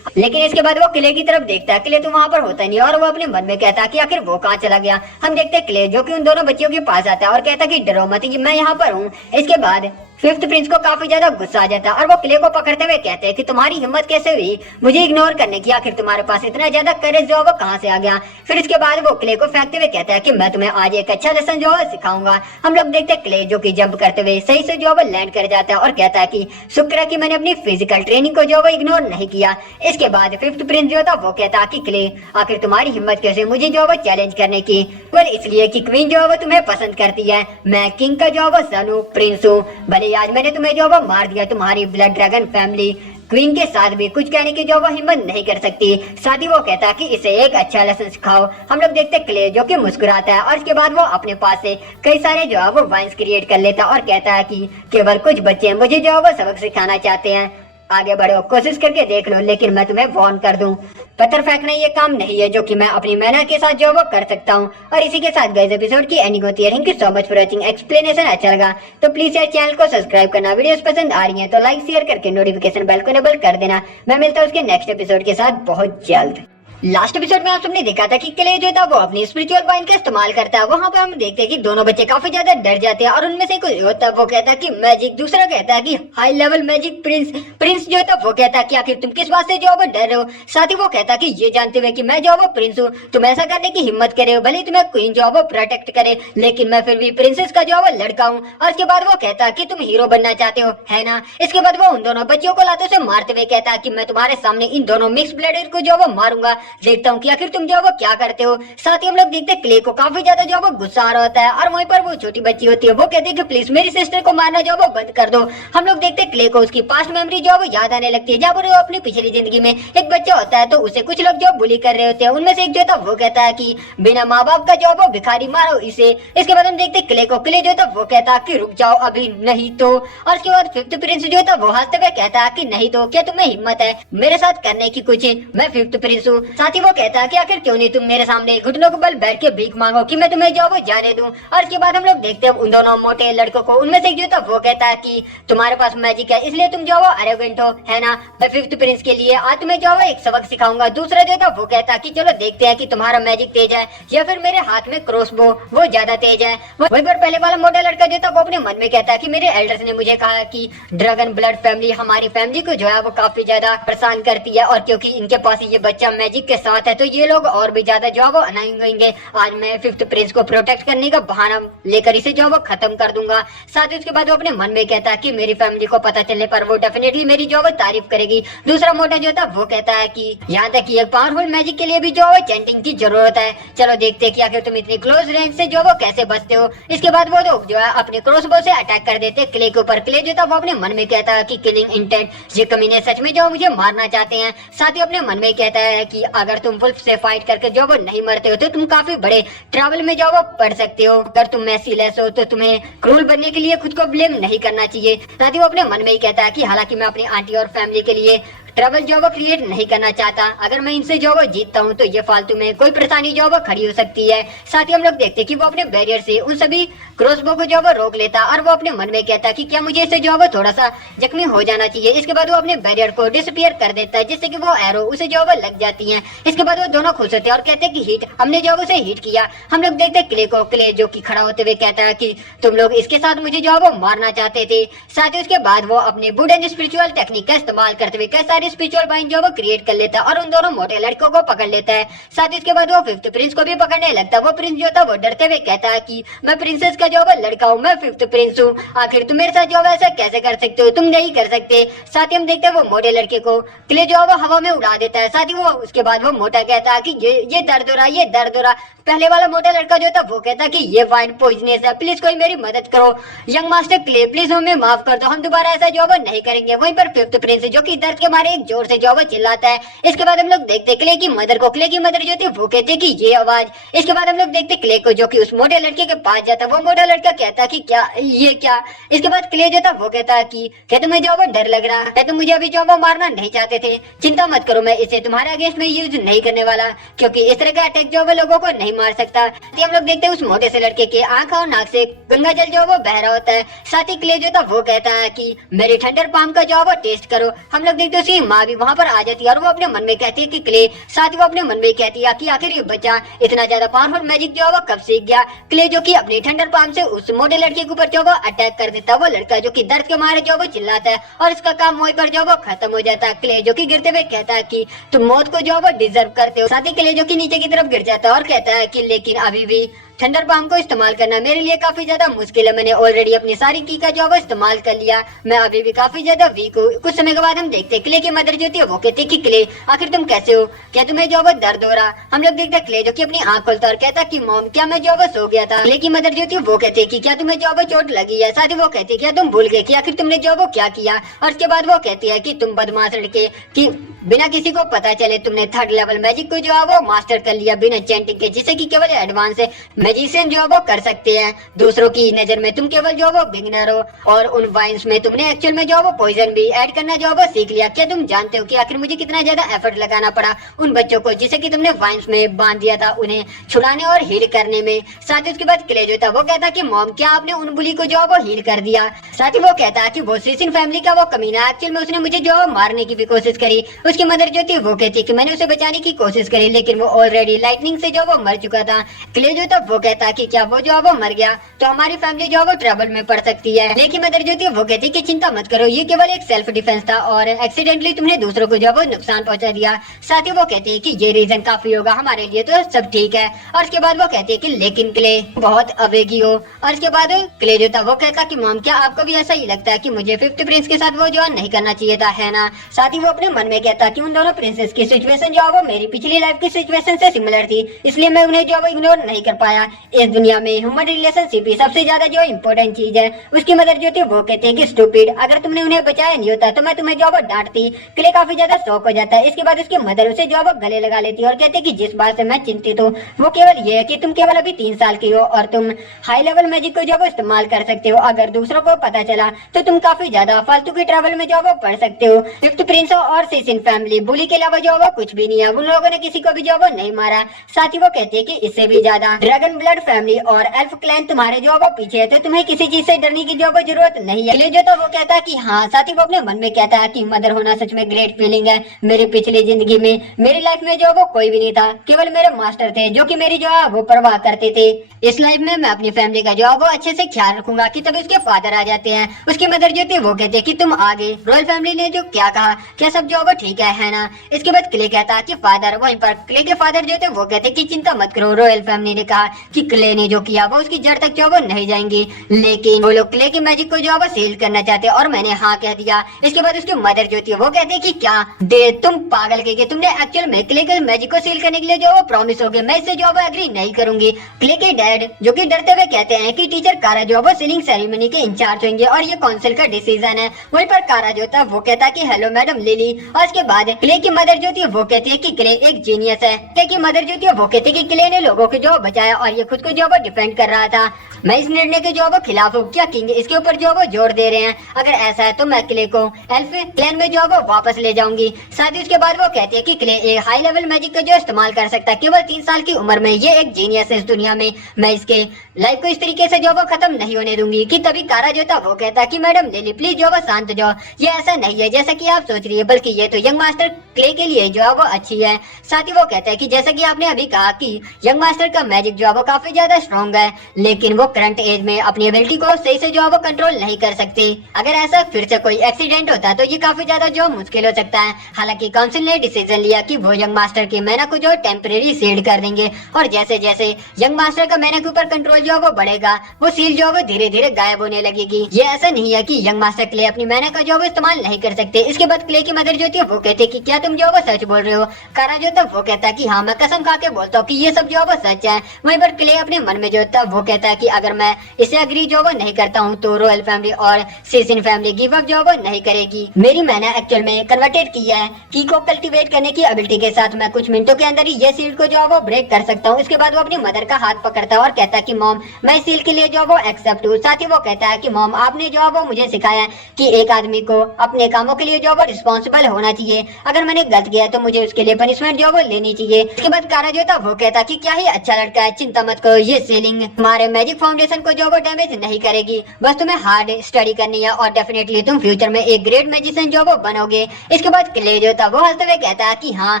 लेकिन इसके बाद वो किले की तरफ देखता है। किले तो वहाँ पर होता नहीं और वो अपने मन में कहता है कि आखिर वो कहाँ चला गया। हम देखते हैं किले जो कि उन दोनों बच्चियों के पास आता है और कहता कि डरो मत, मैं यहाँ पर हूँ। इसके बाद 5th प्रिंस को काफी ज्यादा गुस्सा आ जाता है और वो क्ले को पकड़ते हुए कहते हैं कि तुम्हारी हिम्मत कैसे हुई मुझे इग्नोर करने की, आखिर तुम्हारे पास इतना ज्यादा करेज जो वो कहाँ से आ गया। फिर इसके बाद वो क्ले को फेंकते हुए कहता है कि मैं तुम्हें आज एक अच्छा लेसन जो है सिखाऊंगा। हम लोग देखते हैं क्ले जो कि जंप करते हुए सही से जो वो लैंड कर जाता है और कहता है कि शुक्र है कि मैंने अपनी फिजिकल ट्रेनिंग को जो वो इग्नोर नहीं किया। इसके बाद 5th प्रिंस जो था वो कहता कि क्ले आखिर तुम्हारी हिम्मत कैसे मुझे जो वो चैलेंज करने की। इसलिए कि क्वीन जो वो तुम्हें पसंद करती है, मैं किंग का जो वो सन हूँ, प्रिंस हूँ। भले आज मैंने तुम्हें जो वो मार दिया, तुम्हारी ब्लड ड्रैगन फैमिली क्वीन के साथ भी कुछ कहने की जो वो हिम्मत नहीं कर सकती। साथ ही वो कहता कि इसे एक अच्छा लेसन सिखाओ। हम लोग देखते क्ले जो कि मुस्कुराता है और इसके बाद वो अपने पास से कई सारे जो है वो वाइन्स क्रिएट कर लेता है और कहता है कि केवल कुछ बच्चे मुझे जो है वो सबक सिखाना चाहते हैं। आगे बढ़ो, कोशिश करके देख लो, लेकिन मैं तुम्हें वार्न कर दूं, पत्थर फेंकना ये काम नहीं है जो कि मैं अपनी मेहनत के साथ जो वो कर सकता हूँ। और इसी के साथ गाइस एपिसोड की एंडिंग होती है। Thank you so much for watching. Explanation अच्छा लगा तो प्लीज यार चैनल को सब्सक्राइब करना, वीडियोस पसंद आ रही है तो लाइक शेयर करके नोटिफिकेशन बेल को इनेबल कर देना। मैं मिलता हूँ उसके नेक्स्ट एपिसोड के साथ बहुत जल्द। लास्ट एपिसोड में आप सबने देखा था कि क्ले जो था वो अपनी स्पिरिचुअल पॉइंट का इस्तेमाल करता है। वहाँ पे हम देखते हैं कि दोनों बच्चे काफी ज्यादा डर जाते हैं और उनमें से कोई होता है वो कहता है कि मैजिक, दूसरा कहता है कि हाई लेवल मैजिक प्रिंस जो था वो कहता है कि आखिर तुम किस बात से जो वो डर रहे हो। साथ ही वो कहता है कि ये जानते हुए कि मैं जो वो प्रिंस हूँ, तुम ऐसा करने की हिम्मत करे हो, भले तुम्हें क्वीन जो वो प्रोटेक्ट करे, लेकिन मैं फिर भी प्रिंसेस का जो वो लड़का हूँ। और इसके बाद वो कहता है कि तुम हीरो बनना चाहते हो, है ना। इसके बाद वो उन दोनों बच्चों को लातों से मारते हुए कहता है कि मैं तुम्हारे सामने इन दोनों मिक्स ब्लडेड को जो वो मारूंगा, देखता हूँ कि आखिर तुम जो वो क्या करते हो। साथ ही हम लोग देखते हैं क्ले को काफी ज्यादा जो वो गुस्सा आ रहा होता है और वहीं पर वो छोटी बच्ची होती है, वो कहती है कि प्लीज मेरी सिस्टर को मारना जो वो बंद कर दो। हम लोग देखते हैं क्ले को उसकी पास्ट मेमोरी जो वो याद आने लगती है, जहाँ पर वो अपनी पिछली जिंदगी में एक बच्चा होता है तो उसे कुछ लोग जो बुली कर रहे होते हैं। उनमें से एक जो था वो कहता है कि बिना माँ बाप का जो वो भिखारी मारो इसे। इसके बाद हम देखते क्ले को, क्ले जो था वो कहता है कि रुक जाओ अभी नहीं तो। और इसके बाद फिफ्थ प्रिंस जो था वो हंसते हुए कहता है कि नहीं तो क्या तुम्हें हिम्मत है मेरे साथ करने की कुछ, मैं फिफ्थ प्रिंस हूँ। साथ ही वो कहता है कि आखिर क्यों नहीं तुम मेरे सामने घुटनों के बल बैठ के भीख मांगो कि मैं तुम्हें जो वो जाने दूं। और इसके बाद हम लोग देखते हैं उन दोनों मोटे लड़कों को, उनमें से एक जो था वो कहता है कि तुम्हारे पास मैजिक है इसलिए तुम जो वो एरोगेंट हो, है ना। मैं फिफ्थ प्रिंस के लिए आज तुम्हें जो वो एक सबक सिखाऊंगा। दूसरा जो था वो कहता है कि चलो देखते हैं कि तुम्हारा मैजिक तेज है या फिर मेरे हाथ में क्रॉसबो वो ज्यादा तेज है। वहीं पर पहले वाला मोटा लड़का जो था वो अपने मन में कहता है कि मेरे एल्डर्स ने मुझे कहा कि ड्रैगन ब्लड फैमिली हमारी फैमिली को जो है वो काफी ज्यादा परेशान करती है, और क्योंकि इनके पास ये बच्चा मैजिक के साथ है तो ये लोग और भी ज्यादा जो वो अनाइंग होंगे। आज मैं फिफ्थ प्रिंस को प्रोटेक्ट करने का बहाना लेकर इसे जो वो खत्म कर दूंगा। साथ ही उसके बाद वो अपने मन में कहता है कि मेरी फैमिली को पता चलने पर वो डेफिनेटली मेरी जो वो तारीफ करेगी। दूसरा मोटा जो था वो कहता है कि यहाँ तक कि एक पावरफुल मैजिक के लिए भी जो वो चैंटिंग की जरूरत है, चलो देखते हैं कि आखिर तुम इतनी क्लोज रेंज से जो वो कैसे बचते हो। इसके बाद वो लोग जो है अपने क्रॉसबो से अटैक कर देते क्ले के ऊपर। क्ले जो था वो अपने मन में कहता है कि किलिंग इंटेंट, ये कमीने सच में जो मुझे मारना चाहते हैं। साथ ही अपने मन में कहता है कि अगर तुम वुल्फ से फाइट करके जो वो नहीं मरते हो तो तुम काफी बड़े ट्रबल में जो वो पड़ सकते हो। अगर तुम मैसीलेस हो तो तुम्हें क्रूल बनने के लिए खुद को ब्लेम नहीं करना चाहिए। साथ ही वो अपने मन में ही कहता है कि हालांकि मैं अपनी आंटी और फैमिली के लिए ट्रबल जो वो क्रिएट नहीं करना चाहता, अगर मैं इनसे जो वो जीतता हूँ तो ये फालतू में कोई परेशानी जो वो खड़ी हो सकती है। साथ ही हम लोग देखते हैं कि वो अपने बैरियर से उन सभी क्रॉसबो को जो वो रोक लेता और वो अपने मन में कहता है कि क्या मुझे इससे जो वो थोड़ा सा जख्मी हो जाना चाहिए। इसके बाद वो अपने बैरियर को डिसअपीयर कर देता है जिससे कि वो एरो उसे जो वो लग जाती है। इसके बाद वो दोनों खुश होते हैं और कहते हैं कि हिट, हमने जो उसे हिट किया। हम लोग देखते हैं क्ले को, क्ले जो कि खड़ा होते हुए कहता है कि तुम लोग इसके साथ मुझे जो वो मारना चाहते थे। साथ ही उसके बाद वो अपने वुड एंड स्पिरिचुअल टेक्निक का इस्तेमाल करते हुए कई सारे स्पिरिचुअल पॉइंट जो वो क्रिएट कर लेता है और उन दोनों मोटे लड़कों को पकड़ लेता है। साथ ही उसके बाद वो फिफ्थ प्रिंस को भी पकड़ने लगता है। वो प्रिंस जो था वो डरते हुए कहता है कि मैं प्रिंसेस का जो वो लड़का हूँ, मैं फिफ्थ प्रिंस हूँ, आखिर तुम मेरे साथ जो है ऐसा कैसे कर सकते हो, तुम नहीं कर सकते। साथ ही हम देखते हैं वो मोटे लड़के को क्ले जो है वो हवा में उड़ा देता है। साथ ही वो उसके बाद वो मोटा कहता है कि ये दर्द हो रहा, ये दर्द हो रहा। पहले वाला मोटा लड़का जो था वो कहता कि ये वाइन पॉइजनस है, प्लीज कोई मेरी मदद करो, यंग मास्टर क्ले प्लीज हमें माफ कर दो, हम दोबारा ऐसा जो वो नहीं करेंगे। वहीं पर फिफ्थ प्रिंस जो कि दर्द के मारे एक जोर से जो वो चिल्लाता है। इसके बाद हम लोग देखते क्ले की मदर को, क्ले की मदर जो थी वो कहते कि ये आवाज। इसके बाद हम लोग देखते क्ले को जो कि उस मोटे लड़के के पास जाता, वो मोटा लड़का कहता कि क्या ये क्या। इसके बाद क्ले जो था वो कहता कि क्या तुम्हें जो वो डर लग रहा है, तुम मुझे अभी जो वो मारना नहीं चाहते थे, चिंता मत करो, मैं इसे तुम्हारे अगेंस्ट में यूज नहीं करने वाला, क्योंकि इस तरह का अटैक जो वो लोगों को नहीं मार सकता। हम लोग देखते हैं उस मोटे से लड़के के आंख और नाक से गंगा जल जो वो बह रहा होता है। साथ ही क्ले जो था वो कहता है कि मेरे थंडर पाम का जो वो टेस्ट करो। हम लोग देखते हैं उसकी माँ भी वहाँ पर आ जाती है और वो अपने मन में कहती है कि क्ले, साथ ही वो अपने मन में कहती है कि आखिर ये बच्चा इतना ज्यादा पावरफुल मैजिक जो वो कब सीख गया। क्ले जो कि अपने थंडर पाम से उस मोटे लड़के के ऊपर जो वो अटैक कर देता है। वो लड़का जो कि दर्द के मारे जो वो चिल्लाता है और इसका काम वहीं पर जो वो खत्म हो जाता है। क्ले जो कि गिरते हुए कहता है कि तुम मौत को जो वो डिजर्व करते हो। साथ ही क्ले जो कि नीचे की तरफ गिर जाता है और कहता है कि लेकिन अभी भी थंडर पाम को इस्तेमाल करना मेरे लिए काफी ज्यादा मुश्किल है, मैंने ऑलरेडी अपनी सारी की का जो वो इस्तेमाल कर लिया, मैं अभी भी काफी ज्यादा वीक हूँ। कुछ समय के बाद हम देखते हैं क्ले की मदर जो थी वो कहती है कि क्ले आखिर तुम कैसे हो, क्या तुम्हें जो वो दर्द हो रहा। हम लोग देखते हैं क्ले जो कि अपनी आंख खोलता और कहता कि मॉम क्या मैं जो वो सो गया था। क्ले की मदर जो थी वो कहती है कि क्या तुम्हें जो वो चोट लगी है। साथ ही वो कहती है क्या तुम भूल गए कि आखिर तुमने जो वो क्या किया। और उसके बाद वो कहती है कि तुम बदमाश लड़के, कि बिना किसी को पता चले तुमने थर्ड लेवल मैजिक को जो है वो मास्टर कर लिया बिना चैंटिंग के, जिससे कि केवल एडवांस मैजिशियन जो वो कर सकते हैं। दूसरों की नजर में तुम केवल जो वो बिगिनर हो और उन वाइन्स में तुमने एक्चुअल में जो वो पॉइजन भी ऐड करना जो वो सीख लिया। क्या तुम जानते हो कि आखिर मुझे कितना ज्यादा एफर्ट लगाना पड़ा उन बच्चों को जिसे कि तुमने वाइन्स में बांध दिया था, उन्हें छुड़ाने और हील करने में। साथ ही उसके बाद क्ले जो था वो कहता कि मॉम क्या आपने उन बुली को जो वो हील कर दिया। साथ ही वो कहता कि वो सीसिन फैमिली का वो कमीना एक्चुअल में उसने मुझे जो मारने की भी कोशिश करी। उसकी मदर जो थी वो कहती कि मैंने उसे बचाने की कोशिश करी लेकिन वो ऑलरेडी लाइटनिंग से जो वो मर चुका था। क्ले जो था वो कहता कि क्या वो जो वो मर गया तो हमारी फैमिली जो वो ट्रबल में पड़ सकती है। लेकिन मदर जो थी वो कहती कि चिंता मत करो, ये केवल एक सेल्फ डिफेंस था और एक्सीडेंटली तुमने दूसरों को जो वो नुकसान पहुंचा दिया। साथ ही वो कहती है कि ये रीजन काफी होगा हमारे लिए तो सब ठीक है। और उसके बाद वो कहती है कि लेकिन क्ले बहुत अवेगी हो। और उसके बाद क्ले जो था वो कहता कि मॉम क्या आपको भी ऐसा ही लगता है कि मुझे 50 प्रिंस के साथ वो जो नहीं करना चाहिए था, है ना। साथ ही वो अपने मन में कहता कि उन दोनों प्रिंसेस की सिचुएशन जो वो मेरी पिछली लाइफ की सिचुएशन से सिमिलर थी, इसलिए मैं उन्हें जो वो इग्नोर नहीं कर पाया। इस दुनिया में ह्यूमन रिलेशनशिप ही सबसे ज्यादा जो इम्पोर्टेंट चीज है। उसकी मदर जो थी वो कहती है कि स्टूपिड, अगर तुमने उन्हें बचाया नहीं होता तो मैं तुम्हें जो वो डांटती। क्ले काफी ज्यादा शौक हो जाता है। इसके बाद उसकी मदर उसे जो वो गले लगा लेती है और कहती है कि जिस बात से मैं चिंतित हूँ वो केवल ये है कि तुम केवल अभी 3 साल की हो और तुम हाई लेवल मैजिक को जो वो इस्तेमाल कर सकते हो। अगर दूसरों को पता चला तो तुम काफी ज्यादा फालतू की ट्रबल में जो वो पढ़ सकते हो। फिफ्थ प्रिंस और सीसिन फैमिली बुली के अलावा जो वो कुछ भी नहीं है, उन लोगों ने किसी को भी जो वो नहीं मारा। साथ ही वो कहती है कि इससे भी ज्यादा ड्रैगन ब्लड फैमिली और एल्फ क्लैन तुम्हारे जो वो पीछे है तो तुम्हें किसी चीज से डरने की जो वो जरूरत नहीं है। जो तो वो कहता है कि हाँ। साथ ही वो अपने मन में कहता है कि मदर होना सच में ग्रेट फीलिंग है। मेरी पिछली जिंदगी में मेरी लाइफ में जो वो कोई भी नहीं था, केवल मेरे मास्टर थे जो कि मेरी जो है वो परवाह करते थे। इस लाइफ में मैं अपनी फैमिली का जो है वो अच्छे से ख्याल रखूंगा कि तभी उसके फादर आ जाते हैं। उसकी मदर जो थी वो कहते हैं कि तुम आगे रॉयल फैमिली ने जो क्या कहा क्या सब जो वो ठीक है ना। इसके बाद क्ले कहता है कि फादर, वहीं पर क्ले के फादर जो थे वो कहते कि चिंता मत करो, रॉयल फैमिली ने कहा कि क्ले ने जो किया वो उसकी जड़ तक जो वो नहीं जाएंगी, लेकिन वो लोग क्ले की मैजिक को जो वो सील करना चाहते और मैंने हाँ कह दिया। इसके बाद उसकी मदर जो थी वो कहते कि क्या दे तुम पागल के तुमने एक्चुअल में क्ले के मैजिक को सील करने के लिए जो वो प्रॉमिस हो गए, मैं इससे जो वो एग्री नहीं करूंगी। क्ले के डैड जो कि डरते हुए कहते हैं कि टीचर कारा जो वो सीलिंग सेरेमनी के इंचार्ज होंगे और ये काउंसिल का डिसीजन है। वहीं पर कारा जो था वो कहता कि हेलो मैडम लिली। और उसके बाद क्ले की मदर जो थी वो कहती है कि क्ले एक जीनियस है। क्ले की मदर जो थी वो कहती है कि क्ले ने लोगों को जो बचाया और ये खुद को जो वो डिफेंड कर रहा था। मैं इस निर्णय के जो वो खिलाफ हूँ। क्या किंग इसके ऊपर जो वो जोर दे रहे हैं? अगर ऐसा है तो मैं क्ले को एल्फ क्लैन में जो वो वापस ले जाऊंगी। साथ ही उसके बाद वो कहती है कि क्ले एक हाई लेवल मैजिक का जो इस्तेमाल कर सकता है, केवल 3 साल की उम्र में। ये एक जीनियस है इस दुनिया में, मैं इसके लाइफ को इस तरीके से जो वो खत्म नहीं होने दूंगी। कि तभी कारा जो था वो कहता कि मैडम लिली प्लीज जो वो शांत जाओ, ये ऐसा नहीं है जैसा कि आप सोच रही है, बल्कि ये तो यंग मास्टर क्ले के लिए जो है वो अच्छी है। साथ ही वो कहता है कि जैसा कि आपने अभी कहा कि यंग मास्टर का मैजिक जो है वो काफी ज्यादा स्ट्रॉन्ग है, लेकिन वो करंट एज में अपनी एबिलिटी को सही से जो है वो कंट्रोल नहीं कर सकते। अगर ऐसा फिर से कोई एक्सीडेंट होता है तो ये काफी ज्यादा जो मुश्किल हो सकता है। हालांकि काउंसिल ने डिसीजन लिया कि वो यंग मास्टर के मैना को जो टेम्परेरी सील्ड कर देंगे और जैसे जैसे यंग मास्टर का मैना के ऊपर कंट्रोल जो वो बढ़ेगा वो सील जो वो धीरे धीरे गायब होने लगेगी। ये ऐसा नहीं है कि यंग मास्टर क्ले अपनी मैना का जो वो इस्तेमाल नहीं कर सकते। इसके बाद क्ले की मदर जो थी वो कहते कि क्या तुम जो वो सच बोल रहे हो? कारा जो था वो कहता कि हाँ मैं कसम खा के बोलता हूँ कि ये सब जो वो सच है। वहीं पर क्ले अपने मन में जो था वो कहता है कि अगर मैं इसे अग्री जो वो नहीं करता हूँ तो रॉयल फैमिली और सीसिन फैमिली गिव अप जो वो नहीं करेगी। मेरी मैंने एक्चुअल में कन्वर्टेड किया है की को कल्टीवेट करने की एबिलिटी के साथ मैं कुछ मिनटों के अंदर ही ये सील को जो वो ब्रेक कर सकता हूँ। इसके बाद वो अपनी मदर का हाथ पकड़ता है और कहता है कि मॉम मैं इस सील के लिए जो वो एक्सेप्ट हूँ। साथ ही वो कहता है कि मॉम आपने जो वो मुझे सिखाया है कि एक आदमी को अपने कामों के लिए जो वो रिस्पॉन्सिबल होना चाहिए। अगर मैंने गलत किया तो मुझे उसके लिए पनिशमेंट जो वो लेनी चाहिए। इसके बाद कारा जो था वो कहता कि क्या ही अच्छा लड़का है, चिंता मत करो, ये सीलिंग हमारे मैजिक फाउंडेशन को जो वो डैमेज नहीं करेगी, बस तुम्हें हार्ड स्टडी करनी है और डेफिनेटली तुम फ्यूचर में एक ग्रेट मैजिशियन जो वो बनोगे। इसके बाद क्ले जो था वो हंसते हुए कहता है कि हाँ।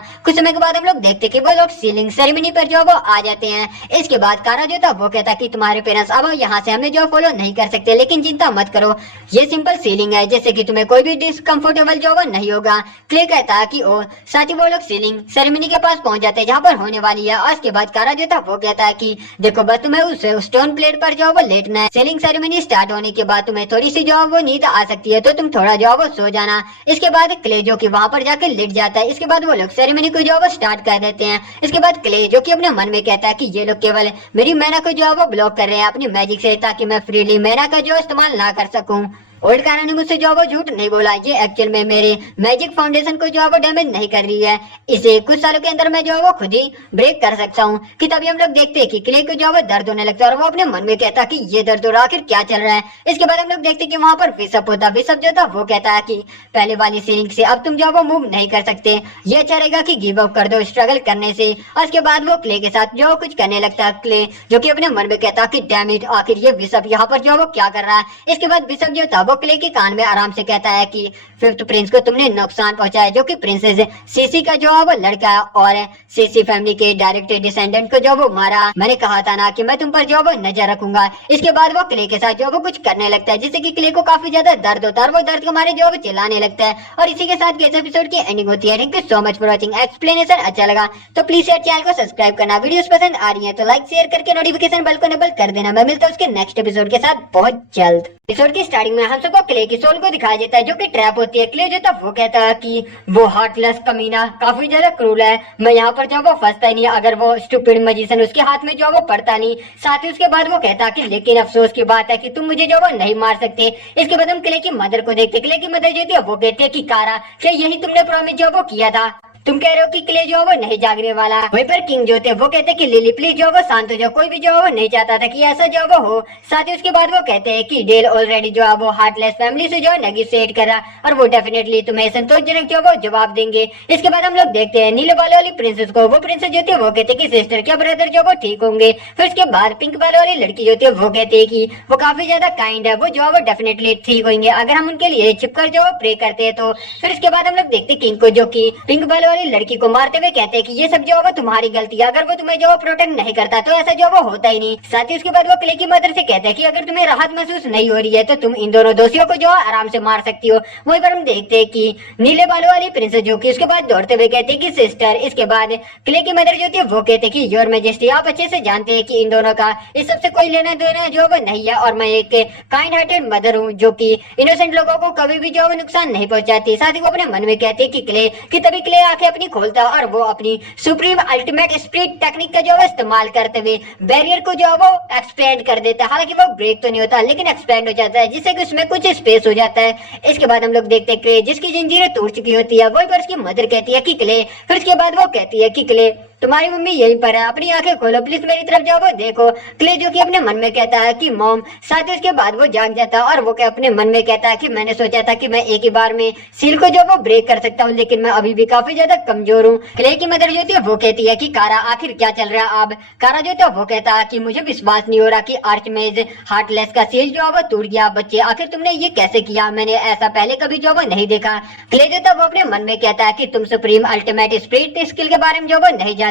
कुछ समय के बाद हम लोग देखते कि वो लोग सीलिंग सेरेमनी पर जो वो आ जाते हैं। इसके बाद कारा जो था वो कहता कि तुम्हारे पेरेंट्स अब यहाँ से हमें जो फॉलो नहीं कर सकते, लेकिन चिंता मत करो, ये सिंपल सीलिंग है जैसे कि तुम्हें कोई भी डिस्कम्फर्टेबल जो वो नहीं होगा। क्ले कहता है कि ओ। साथ ही वो लोग सीलिंग सेरेमनी के पास पहुंच जाते हैं जहाँ पर होने वाली है। और इसके बाद कारा जो था वो कहता है कि देखो बस तुम्हें उस स्टोन प्लेट पर जो वो लेटना है। सीलिंग सेरेमनी स्टार्ट होने के बाद तुम्हें थोड़ी सी जो वो नींद आ सकती है तो तुम थोड़ा जो वो सो जाना। इसके बाद क्ले जो कि वहाँ पर जाकर लेट जाता है। इसके बाद वो लोग सेरेमनी को जो वो स्टार्ट कर देते हैं। इसके बाद क्ले जो कि अपने मन में कहता है कि ये लोग केवल मेरी मैना को जो वो ब्लॉक कर रहे हैं अपनी मैजिक से, ताकि मैं फ्रीली मैना का जो इस्तेमाल ना कर सकूं। ओल्ड कारा ने मुझसे जो है वो झूठ नहीं बोला, ये एक्चुअल में मेरे मैजिक फाउंडेशन को जो है वो डैमेज नहीं कर रही है। इसे कुछ सालों के अंदर मैं जो है वो खुद ही ब्रेक कर सकता हूँ। कि तभी हम लोग देखते हैं कि क्ले को जो है वो दर्द होने लगता है और वो अपने मन में कहता है कि ये दर्द हो रहा आखिर क्या चल रहा है। इसके बाद हम लोग देखते हैं कि वहाँ पर बिशप होता, बिशप जो था वो कहता है कि पहले वाली सीलिंग से अब तुम जो है वो मूव नहीं कर सकते, ये अच्छा रहेगा कि गिव अप कर दो स्ट्रगल करने से। और उसके बाद वो क्ले के साथ जो कुछ करने लगता है, क्ले जो कि अपने मन में कहता है कि डैम इट, आखिर ये बिशप यहाँ पर जो है वो क्या कर रहा है। इसके बाद बिशप जो था वो क्ले के कान में आराम से कहता है कि फिफ्थ प्रिंस को तुमने नुकसान पहुंचाया, जो कि प्रिंसेस सीसी का जो है वो लड़का है और सीसी फैमिली के डायरेक्ट डिसेंडेंट को जो वो मारा। मैंने कहा था ना कि मैं तुम पर जो वो नजर रखूंगा। इसके बाद वो क्ले के साथ जो वो कुछ करने लगता है जिससे कि क्ले को काफी ज्यादा दर्द होता है और वो दर्द के मारे जो वो चिल्लाने लगता है। और इसी के साथ इस एपिसोड की एंडिंग होती है। Thank you so much for watching. Explanation अच्छा लगा तो प्लीज शेयर चैनल को सब्सक्राइब करना, वीडियोस पसंद आ रही है तो लाइक शेयर करके नोटिफिकेशन बेल को इनेबल कर देना। मैं मिलता हूँ उसके नेक्स्ट एपिसोड के साथ बहुत जल्द। एपिसोड की स्टार्टिंग में हम सबको क्ले की सोल को दिखाया जाता है जो कि ट्रैप होती है। क्ले जो था वो कहता है कि वो हार्टलेस कमीना काफी ज्यादा क्रूर है, मैं यहाँ पर जो वो फंसता ही नहीं अगर वो स्टूपिड मैजिशियन उसके हाथ में जो वो पड़ता नहीं। साथ ही उसके बाद वो कहता कि लेकिन अफसोस की बात है कि तुम मुझे जो वो नहीं मार सकते। इसके बाद हम क्ले की मदर को देखते, क्ले की मदर जो थी वो कहती है कि कारा क्या यही तुमने प्रॉमिस जो वो किया था, तुम कह रहे हो कि क्ले जो है वो नहीं जागने वाला। वहीं पर किंग जो थे वो कहते कि लिली प्लीज जो है वो शांत हो जाओ, कोई भी जो है वो नहीं चाहता था कि ऐसा जो है वो हो। साथ ही उसके बाद वो कहते हैं कि डेल ऑलरेडी जो है वो हार्टलेस फैमिली से जो है नेगोशिएट कर रहा और वो डेफिनेटली तुम्हें संतोषजनक जो वो जवाब देंगे। इसके बाद हम लोग देखते हैं नीले बालों वाली प्रिंसेस को, वो प्रिंसेस जो थी वो कहते कि सिस्टर क्या ब्रदर जो वो ठीक होंगे। फिर उसके बाद पिंक बालों वाली लड़की जो थी वो कहते है कि वो काफी ज्यादा काइंड है, वो जो है वो डेफिनेटली ठीक होंगे अगर हम उनके लिए छिपकर जो प्रे करते हैं तो। फिर इसके बाद हम लोग देखते किंग को जो की पिंक बालों वाली लड़की को मारते हुए कहते हैं कि ये सब जो है वो तुम्हारी गलती है, अगर वो तुम्हें जो प्रोटेक्ट नहीं करता तो ऐसा जो वो होता ही नहीं। साथ ही उसके बाद वो क्ले की मदर से कहते हैं कि अगर तुम्हें राहत महसूस नहीं हो रही है तो तुम इन दोनों दोषियों को जो आराम से मार सकती हो। वहीं पर हम देखते हैं कि नीले बालों वाली प्रिंसेस जो कि उसके बाद दौड़ते हुए कहते हैं कि सिस्टर। इसके बाद क्ले की मदर जो थी वो कहते हैं कि योर मैजेस्टी आप अच्छे से जानते हैं कि इन दोनों का इस सबसे कोई लेना देना जो वो नहीं है और मैं एक काइंड हार्टेड मदर हूँ जो कि इनोसेंट लोगों को कभी भी जो नुकसान नहीं पहुंचाती। साथ ही वो अपने मन में कहते हैं कि क्ले कि तभी क्ले आंखें अपनी खोलता और वो अपनी सुप्रीम अल्टीमेट स्पिरिट टेक्निक का जो है इस्तेमाल करते हुए बैरियर को जो है वो एक्सपेंड कर देता है। हालांकि वो ब्रेक तो नहीं होता लेकिन एक्सपेंड हो जाता है जिससे कि उसमें कुछ स्पेस हो जाता है। इसके बाद हम लोग देखते हैं क्ले जिसकी जंजीरें टूट चुकी होती है, वही पर उसकी मदर कहती है कि क्ले। फिर उसके बाद वो कहती है कि क्ले तुम्हारी मम्मी यहीं पर है, अपनी आंखें खोलो प्लीज मेरी तरफ जाओ वो देखो। क्ले जो कि अपने मन में कहता है कि मॉम। साथ ही उसके बाद वो जाग जाता है और वो अपने मन में कहता है कि मैंने सोचा था कि मैं एक ही बार में सील को जो वो ब्रेक कर सकता हूँ लेकिन मैं अभी भी काफी ज्यादा कमजोर हूँ। क्ले की मदर जो थी वो कहती है कि कारा आखिर क्या चल रहा है अब। कारा जो था वो कहता है कि मुझे विश्वास नहीं हो रहा कि आर्चमेज हार्टलेस का सील जो है वो टूट गया। बच्चे आखिर तुमने ये कैसे किया, मैंने ऐसा पहले कभी जो वो नहीं देखा। क्ले जो था वो अपने मन में कहता है कि तुम सुप्रीम अल्टीमेट स्पिरिट स्किल के बारे में जो वो नहीं जानते।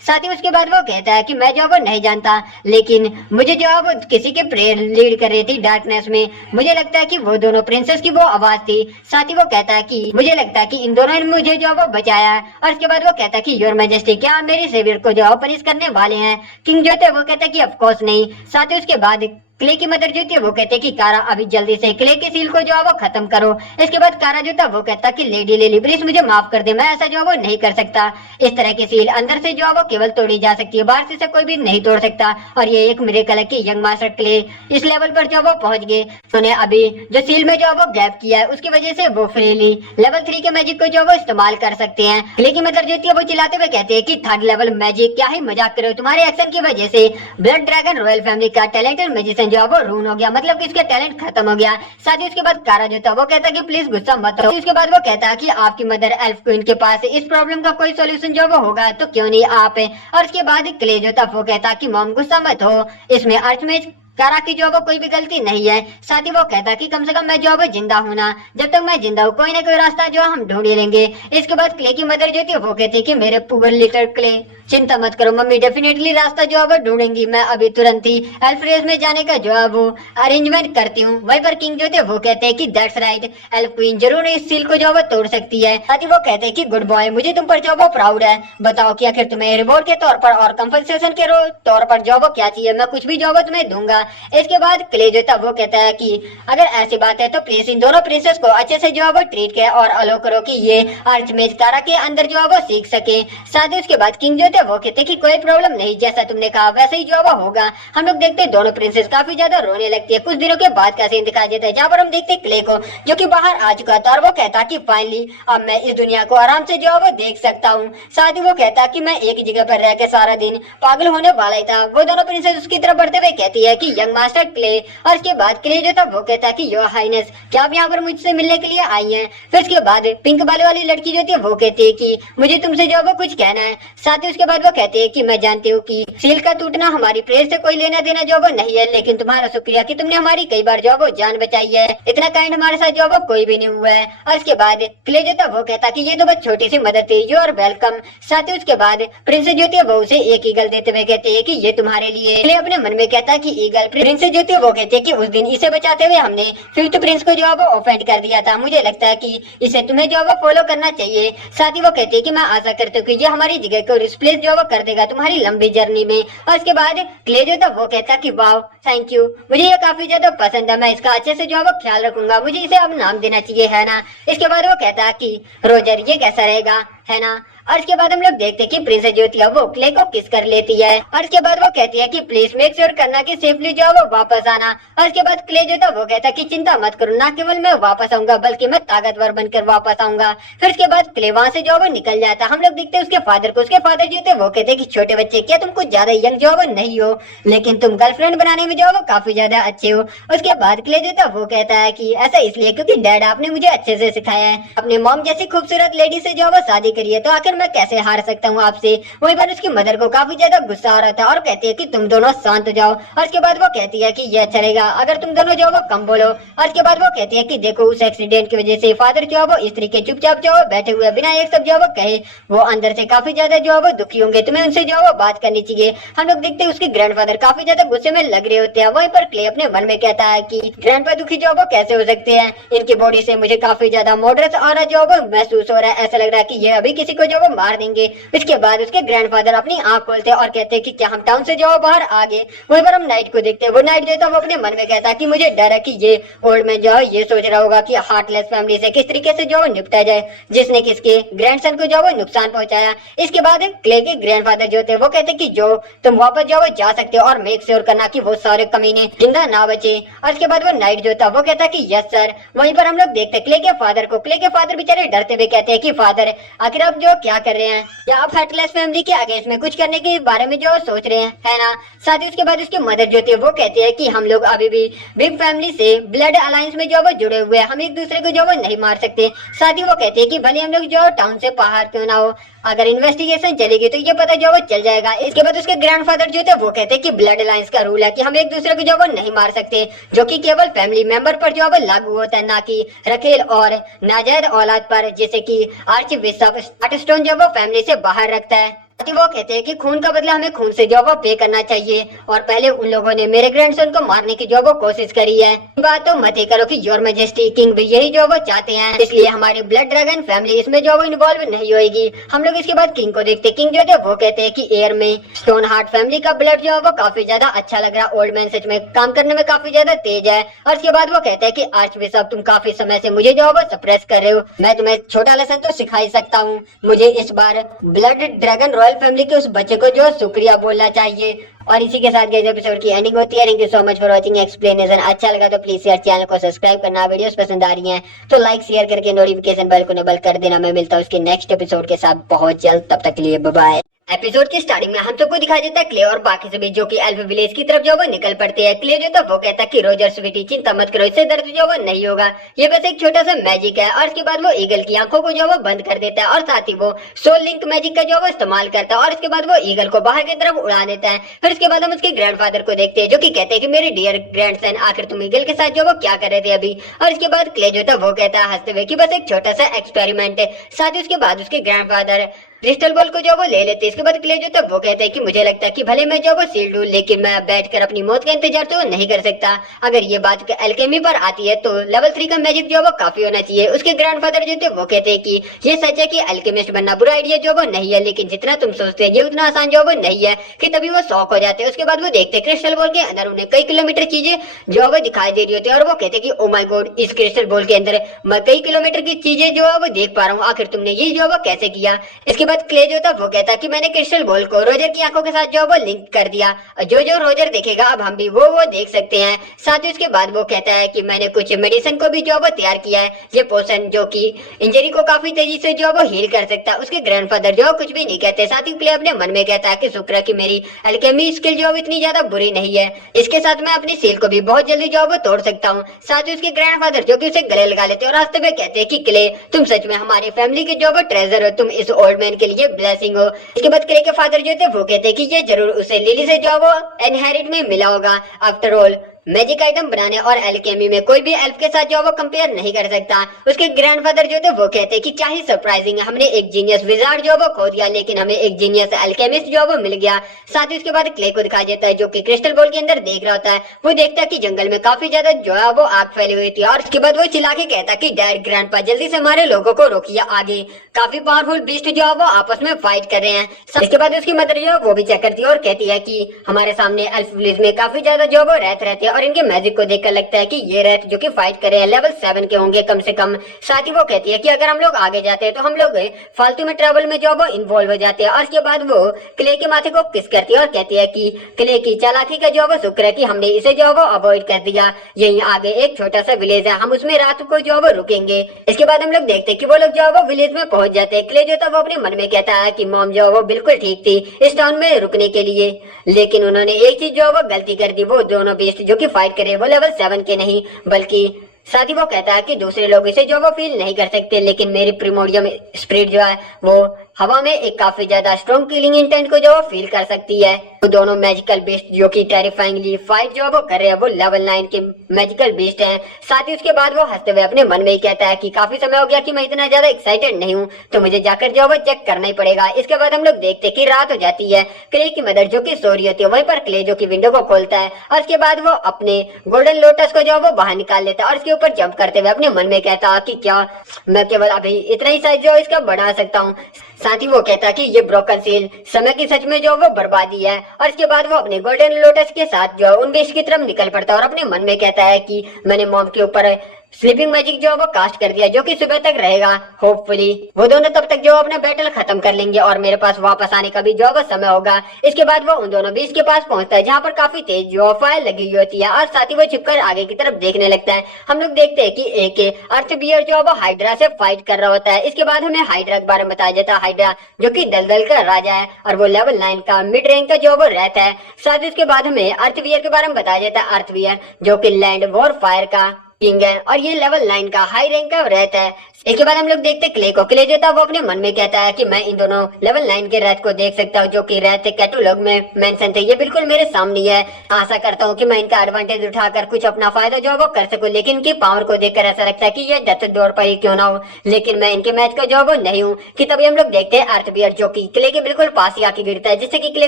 साथ ही उसके बाद वो कहता है कि मैं जो वो नहीं जानता लेकिन मुझे जो वो किसी के प्रेयर लीड कर रही थी डार्कनेस में, मुझे लगता है कि वो दोनों प्रिंसेस की वो आवाज थी। साथ ही वो कहता है कि मुझे लगता है कि इन दोनों ने मुझे जो वो बचाया है। और उसके बाद वो कहता है कि योर मैजेस्टी क्या आप मेरे सेवियर को जो पनिश करने वाले हैं। किंग जो थे वो कहता है कि ऑफ कोर्स नहीं। साथ ही उसके बाद क्ले की मदर जो थी वो कहते कि कारा अभी जल्दी से क्ले के सील को जो है वो खत्म करो। इसके बाद कारा जो था वो कहता कि लेडी लिली प्लीज मुझे माफ कर दे, मैं ऐसा जो है वो नहीं कर सकता। इस तरह की सील अंदर से जो है वो केवल तोड़ी जा सकती है, बाहर से कोई भी नहीं तोड़ सकता। और ये एक मिरेकल है कि यंग मास्टर क्ले इस लेवल पर जो वो पहुंच गए। उन्हें अभी जो सील में जो वो गैप किया है उसकी वजह से वो फ्रीली लेवल 3 के मैजिक को जो वो इस्तेमाल कर सकते हैं। क्ले की मदर जो थी वो चिल्लाते हुए कहते हैं कि थर्ड लेवल मैजिक क्या ही मजाक करो, तुम्हारे एक्शन की वजह से ब्लड ड्रैगन रॉयल फैमिली का टैलेंटेड मैजिशियन जो है वो रून हो गया, मतलब कि इसका टैलेंट खत्म हो गया। साथ ही उसके बाद कारा जो था वो कहता कि प्लीज गुस्सा मत हो। उसके बाद वो कहता कि आपकी मदर एल्फ क्वीन के पास इस प्रॉब्लम का कोई सॉल्यूशन जो वो होगा तो क्यों नहीं आप। और उसके बाद क्ले जो था वो कहता कि मॉम गुस्सा मत हो, इसमें आर्चमेज कारा की जो वो कोई भी गलती नहीं है। साथ ही वो कहता कि कम से कम मैं जो वो जिंदा हूं ना, जब तक मैं जिंदा हूँ कोई ना कोई रास्ता जो हम ढूंढ ही लेंगे। इसके बाद क्ले की मदर जो थी वो कहती कि मेरे पुअर लिटिल क्ले चिंता मत करो, मम्मी डेफिनेटली रास्ता जो है वो ढूंढेंगी, मैं अभी तुरंत ही एल्फ रेस में जाने का जो है वो अरेंजमेंट करती हूँ। वहीं पर किंग जो थे वो कहते हैं कि दैट्स राइट, एल्फ क्वीन जरूर इस सील को जो वो तोड़ सकती है। साथ ही वो कहते हैं कि गुड बॉय, मुझे तुम पर जो वो प्राउड है, बताओ कि आखिर तुम्हें रिवॉर्ड के तौर पर और कंपनसेशन के तौर पर जो वो क्या चाहिए, मैं कुछ भी जो वो तुम्हें दूंगा। इसके बाद क्ले जो था वो कहता है कि अगर ऐसी बात है तो प्लीज इन दोनों प्रिंसेस को अच्छे से जो है वो ट्रीट करे और अलो करो कि ये आर्चमेज तारा के अंदर जो है वो सीख सके। साथ ही उसके बाद किंग जो थे वो कहते कि कोई प्रॉब्लम नहीं, जैसा तुमने कहा वैसे ही जो है वो होगा। हम लोग देखते हैं दोनों प्रिंसेस काफी ज्यादा रोने लगती है। कुछ दिनों के बाद का सीन दिखाई देता है जहाँ पर हम देखते हैं क्ले को जो कि बाहर आ चुका था और वो कहता कि फाइनली अब मैं इस दुनिया को आराम से जो है वो देख सकता हूँ। साथ ही वो कहता कि मैं एक जगह पर रह के सारा दिन पागल होने वाला ही था। वो दोनों प्रिंसेस उसकी तरफ बढ़ते हुए कहती है कि यंग मास्टर क्ले, और उसके बाद क्ले जो था वो कहता कि योर हाइनेस क्या आप यहाँ पर मुझसे मिलने के लिए आई हैं। फिर उसके बाद पिंक बाल वाली लड़की जो थी वो कहती है कि मुझे तुमसे जो है वो कुछ कहना है। साथ ही उसके बाद वो कहते हैं कि मैं जानती हूँ कि सील का टूटना हमारी प्रेयर से कोई लेना देना जो वो नहीं है, लेकिन तुम्हारा शुक्रिया कि तुमने हमारी कई बार जो वो जान बचाई है। इतना काइंड हमारे साथ जो वो कोई भी नहीं हुआ है। और उसके बाद क्ले जो था वो कहता कि ये तो बस छोटी सी मदद थी, यू आर वेलकम। साथ ही उसके बाद प्रिंसेस जो थी वो उसे एक ईगल देते हुए कहते हैं कि ये तुम्हारे लिए। क्ले अपने मन में कहता कि ईगल। प्रिंसेस जो थी वो कहते हैं कि उस दिन इसे बचाते हुए हमने फिफ्थ प्रिंस को जो है वो ऑफेंड कर दिया था, मुझे लगता है कि इसे तुम्हें जो है वो फॉलो करना चाहिए। साथ ही वो कहते हैं कि मैं आशा करती हूँ कि ये हमारी जगह को रिप्लेस जो है वो कर देगा तुम्हारी लंबी जर्नी में। और उसके बाद क्ले जो था वो कहता कि वाह थैंक यू, मुझे ये काफी ज्यादा पसंद है, मैं इसका अच्छे से जो है वो ख्याल रखूंगा, मुझे इसे अब नाम देना चाहिए है ना। इसके बाद वो कहता कि रोजर ये कैसा रहेगा है ना। और इसके बाद हम लोग देखते हैं कि प्रिंसेस जो थी वो क्ले को किस कर लेती है। और इसके बाद वो कहती है कि प्लीज मेक श्योर करना कि सेफली जो है वो वापस आना। और इसके बाद क्ले जो था वो कहता है कि चिंता मत करो, ना केवल मैं वापस आऊंगा बल्कि मैं ताकतवर बनकर वापस आऊंगा। फिर उसके बाद क्ले वहां से जो है वो निकल जाता। हम लोग देखते हैं उसके फादर को। उसके फादर जो थे वो कहते हैं कि छोटे बच्चे क्या तुम कुछ ज्यादा यंग जो है वो नहीं हो, लेकिन तुम गर्लफ्रेंड बनाने में जो है वो काफी ज्यादा अच्छे हो। उसके बाद क्ले जो था वो कहता है कि ऐसा इसलिए क्योंकि डैड आपने मुझे अच्छे से सिखाया है, अपने मॉम जैसी खूबसूरत लेडी से जो है वो शादी करी है, तो आखिर मैं कैसे हार सकता हूँ आपसे। वहीं पर उसकी मदर को काफी ज्यादा गुस्सा आ रहा था और कहती है कि तुम दोनों शांत हो जाओ। और उसके बाद वो कहती है कि यह अच्छा रहेगा अगर तुम दोनों जो वो कम बोलो। और उसके बाद वो कहती है कि देखो उस एक्सीडेंट की वजह से फादर जो है वो इस तरीके चुपचाप जो है बैठे हुए बिना एक सब जो है वो कहे, वो अंदर से काफी ज्यादा जो है वो दुखी होंगे, तुम्हें उनसे जो है वो बात करनी चाहिए। हम लोग देखते हैं उसके ग्रैंडफादर काफी ज्यादा गुस्से में लग रहे होते हैं। वहीं पर क्ले अपने मन में कहता है कि ग्रैंडपा दुखी जो है वो कैसे हो सकते हैं, इनकी बॉडी से मुझे काफी ज्यादा मॉडरेट और जो है वो महसूस हो रहा है, ऐसा लग रहा है कि ये अभी किसी को जो वो मार देंगे। इसके बाद उसके ग्रैंडफादर अपनी आंख खोलते हैं और कहते हैं कि क्या हम टाउन से जो बाहर आ गए। वहीं पर हम नाइट को देखते हैं। वो नाइट जो था वो अपने मन में कहता है कि मुझे डर है कि ये ओल्ड मैन जो है ये सोच रहा होगा कि हार्टलेस फैमिली से किस तरीके से जो निपटा जाए जिसने किसके ग्रैंडसन को जो वो नुकसान पहुंचाया। इसके बाद क्ले के ग्रैंडफादर जो थे वो कहते कि जो तुम वापस जो जा सकते हो और मेक श्योर करना कि वो सारे कमीने जिंदा ना बचे। और इसके बाद वो नाइट जो था वो कहता कि यस सर। वहीं पर हम लोग देखते हैं क्ले के फादर को। क्ले के फादर बेचारे डरते हुए कहते हैं कि फादर आखिर आप जो क्या कर रहे हैं, क्या आप हार्टलेस फैमिली के अगेंस्ट में कुछ करने के बारे में जो सोच रहे हैं है ना। साथ ही उसके बाद उसकी मदर जो थी वो कहती है कि हम लोग अभी भी बिग फैमिली से ब्लड अलायंस में जो वो जुड़े हुए हैं, हम एक दूसरे को जो वो नहीं मार सकते। साथ ही वो कहते हैं कि भले हम लोग जो टाउन से बाहर क्यों ना हो, अगर इन्वेस्टिगेशन चलेगी तो ये पता जो वो चल जाएगा। इसके बाद उसके ग्रैंडफादर जो थे वो कहते हैं कि ब्लड अलायंस का रूल है कि हम एक दूसरे को जो वो नहीं मार सकते, जो कि केवल फैमिली मेंबर पर जो वो लागू होता है, ना कि रखेल और नाजायज औलाद पर, जैसे कि आर्च बिशप स्टोन जो वो फैमिली से बाहर रखता है। वो कहते हैं कि खून का बदला हमें खून से जो वो पे करना चाहिए, और पहले उन लोगों ने मेरे ग्रैंडसन को मारने की जो वो कोशिश करी है। बात तो मत ही करो कि योर मैजेस्टी किंग भी यही जो वो चाहते हैं, इसलिए हमारी ब्लड ड्रैगन फैमिली इसमें जो वो इन्वॉल्व नहीं होगी। हम लोग इसके बाद किंग को देखते। किंग जो थे वो कहते हैं कि एयर में स्टोन हार्ट फैमिली का ब्लड जो है वो काफी ज्यादा अच्छा लग रहा है, ओल्ड मैन सच में काम करने में काफी ज्यादा तेज है। और इसके बाद वो कहते हैं कि आर्च बिशप तुम काफी समय से मुझे जो वो सप्रेस कर रहे हो, मैं तुम्हें छोटा लेसन तो सिखा ही सकता हूँ। मुझे इस बार ब्लड ड्रैगन रॉयल फैमिली के उस बच्चे को जो शुक्रिया बोलना चाहिए। और इसी के साथ गाइस एपिसोड की एंडिंग होती है। Thank you so much for watching explanation. अच्छा लगा तो प्लीज यार चैनल को सब्सक्राइब करना, वीडियोस पसंद आ रही हैं तो लाइक शेयर करके नोटिफिकेशन बेल को इनेबल कर देना। मैं मिलता हूँ उसके नेक्स्ट एपिसोड के साथ बहुत जल्द, तब तक के लिए बाय बाय। एपिसोड की स्टार्टिंग में हम सबको दिखाई देता है क्ले और बाकी सभी जो कि एल्फ विलेज की तरफ जो वो निकल पड़ते हैं। क्ले जो था वो कहता है कि रोजर स्वीटी चिंता मत करो, इससे दर्द जो वो नहीं होगा, ये बस एक छोटा सा मैजिक है। और इसके बाद वो ईगल की आंखों को जो वो बंद कर देता है और साथ ही वो सोल लिंक मैजिक का जो वो इस्तेमाल करता है और इसके बाद वो ईगल को बाहर की तरफ उड़ा देता है। फिर इसके बाद हम उसके ग्रैंडफादर को देखते हैं जो कि कहते हैं कि मेरे डियर ग्रैंडसन आखिर तुम ईगल के साथ जो वो क्या कर रहे थे अभी। और इसके बाद क्ले जो था वो कहता है हंसते हुए कि बस एक छोटा सा एक्सपेरिमेंट है। साथ ही उसके बाद उसके ग्रैंडफादर क्रिस्टल बॉल को जो वो ले लेते। इसके बाद क्ले जो था वो कहते हैं कि मुझे लगता है कि भले मैं जो वो शील्ड हूँ, लेकिन मैं बैठकर अपनी मौत का इंतजार तो नहीं कर सकता। अगर ये बात एल्केमी पर आती है तो लेवल 3 का मैजिक जो वो काफी होना चाहिए। उसके ग्रैंडफादर जो थे वो कहते हैं कि ये सच है कि एल्केमिस्ट बनना बुरा आइडिया जो वो नहीं है, लेकिन जितना तुम सोचते हैं ये उतना आसान जो वो नहीं है। कि तभी वो शॉक हो जाते हैं। उसके बाद वो देखते हैं क्रिस्टल बॉल के अंदर उन्हें कई किलोमीटर चीजें जो वो दिखाई दे रही होती है, और वो कहते हैं कि ओ माय गॉड, इस क्रिस्टल बॉल के अंदर मैं कई किलोमीटर की चीजें जो है वो देख पा रहा हूँ। आखिर तुमने ये जो वो कैसे किया? इसके बाद क्ले जो था वो कहता कि मैंने क्रिस्टल बॉल को रोजर की आंखों के साथ जो वो लिंक कर दिया। जो जो रोजर देखेगा अब हम भी वो देख सकते हैं। साथ ही उसके बाद वो कहता है कि मैंने कुछ मेडिसिन को भी जो वो तैयार किया है, ये पोशन जो कि इंजरी को काफी तेजी से जो वो हील कर सकता है। उसके ग्रैंडफादर जो कुछ भी नहीं कहते। साथ ही क्ले अपने मन में कहता है कि शुक्र है कि मेरी अल्केमी स्किल जो इतनी ज्यादा बुरी नहीं है, इसके साथ मैं अपनी सील को भी बहुत जल्दी जो वो तोड़ सकता हूँ। साथ ही उसके ग्रैंडफादर जो कि उसे गले लगा लेते हैं और हंसते हुए कहते हैं कि क्ले, तुम सच में हमारी फैमिली के जो वो ट्रेजर हो, तुम इस ओल्ड मैन के लिए ब्लेसिंग हो। इसके बाद क्ले के फादर जो थे वो कहते हैं कि ये जरूर उसे लिली से जो वो इनहेरिट में मिला होगा। आफ्टर ऑल मैजिक आइटम बनाने और एल्केमी में कोई भी एल्फ के साथ जो वो कंपेयर नहीं कर सकता। उसके ग्रैंडफादर जो थे वो कहते हैं कि क्या ही सरप्राइजिंग है, हमने एक जीनियस विजार्ड जो वो खो दिया, लेकिन हमें एक जीनियस एल्केमिस्ट जो वो मिल गया। साथ ही उसके बाद क्ले को दिखाया जाता है जो कि क्रिस्टल बॉल के अंदर देख रहा होता है। वो देखता है कि जंगल में काफी ज्यादा जो है वो आग फैली हुई थी, और उसके बाद वो चिल्ला के कहता कि डैड, ग्रैंडपा, जल्दी से हमारे लोगों को रोकिए, आगे काफी पावरफुल बीस्ट जो है वो आपस में फाइट कर रहे हैं। इसके बाद उसकी मदर जो है वो भी चेक करती है और कहती है कि हमारे सामने एल्फ विलेज में काफी ज्यादा जो वो रहते हैं और इनके मैजिक को देखकर लगता है कि ये रेत जो कि फाइट कर रहे हैं लेवल 7 के होंगे कम से कम। साथ ही वो कहती है कि अगर हम लोग आगे जाते हैं तो हम लोग फालतू में ट्रैवल में जो वो इन्वॉल्व हो जाते हैं। और उसके बाद वो क्ले के माथे को किस करती है और कहती है कि क्ले की चालाकी का जो वो शुक्र है कि हमने इसे जो वो अवॉइड कर दिया। यहीं आगे एक छोटा सा विलेज है, हम उसमें रात को जो वो रुकेंगे। इसके बाद हम लोग देखते हैं कि वो लोग जो वो विलेज में पहुंच जाते हैं। क्ले जो था वो अपने मन में कहता है कि मॉम जो वो बिल्कुल ठीक थी इस टाउन में रुकने के लिए, लेकिन उन्होंने एक चीज जो वो गलती कर दी। वो दोनों बीस्ट जो कि फाइट करे वो लेवल 7 के नहीं, बल्कि साथ ही वो कहता है कि दूसरे लोग इसे जो वो फील नहीं कर सकते, लेकिन मेरी प्रिमोडियम स्पिरिट जो है वो हवा में एक काफी ज्यादा स्ट्रॉन्ग किलिंग इंटेंट को जो वो फील कर सकती है। तो दोनों मैजिकल बीस्ट जो कि टेरिफाइंगली फाइट जो वो कर रहे हैं वो लेवल 9 के मैजिकल बीस्ट हैं। साथ ही उसके बाद वो हंसते हुए अपने मन में ही कहता है कि काफी समय हो गया कि मैं इतना ज्यादा एक्साइटेड नहीं हूँ, तो मुझे जाकर जो वो चेक करना ही पड़ेगा। इसके बाद हम लोग देखते हैं कि रात हो जाती है। क्ले की मदर जो कि सो रही होती है, वहीं पर क्ले जो कि विंडो को खोलता है और उसके बाद वो अपने गोल्डन लोटस को जो वो बाहर निकाल लेता है और उसके ऊपर जंप करते हुए अपने मन में कहता कि क्या मैं केवल अभी इतना ही साइज जो इसका बढ़ा सकता हूँ। साथ ही वो कहता कि ये ब्रोकन सील समय की सच में जो वो बर्बादी है। और इसके बाद वो अपने गोल्डन लोटस के साथ जो उन बीच की तरफ निकल पड़ता है और अपने मन में कहता है कि मैंने मॉम के ऊपर स्लीपिंग मैजिक जो वो कास्ट कर दिया जो कि सुबह तक रहेगा। होपफुली वो दोनों तब तक जो अपना बैटल खत्म कर लेंगे और मेरे पास वापस आने का भी जो वो समय होगा। इसके बाद वो उन दोनों बीच के पास पहुंचता है जहाँ पर काफी तेज जो फायर लगी हुई होती है और साथ ही वो छिपकर आगे की तरफ देखने लगता है। हम लोग देखते हैं कि एक अर्थ बियर जो वो हाइड्रा से फाइट कर रहा होता है। इसके बाद हमें हाइड्रा के बारे में बताया जाता है। हाइड्रा जो कि दलदल का राजा है और वो लेवल 9 का मिड रैंक का जो वो रहता है। साथ ही उसके बाद हमें अर्थ बियर के बारे में बताया जाता है। अर्थ बियर जो कि लैंड वॉर फायर का किंग है और ये लेवल 9 का हाई रैंक का रहता है। इसके बाद हम लोग देखते क्ले को। क्ले जो था वो अपने मन में कहता है कि मैं इन दोनों लेवल 9 के रैथ को देख सकता हूँ जो कि रैथ कैटलॉग में मेंशन थे। ये बिल्कुल मेरे सामने है। आशा करता हूँ कि मैं इनका एडवांटेज उठाकर कुछ अपना फायदा जो वो कर सकूं, लेकिन इनकी पावर को देखकर ऐसा लगता है कि ये डेथ डोर पर ही क्यों ना हो, लेकिन मैं इनके मैच का जो वो नहीं हूँ। कि तभी हम लोग देखते हैं अर्थ बियर जो कि क्ले के बिल्कुल पास ही आके गिरता है, जिससे कि क्ले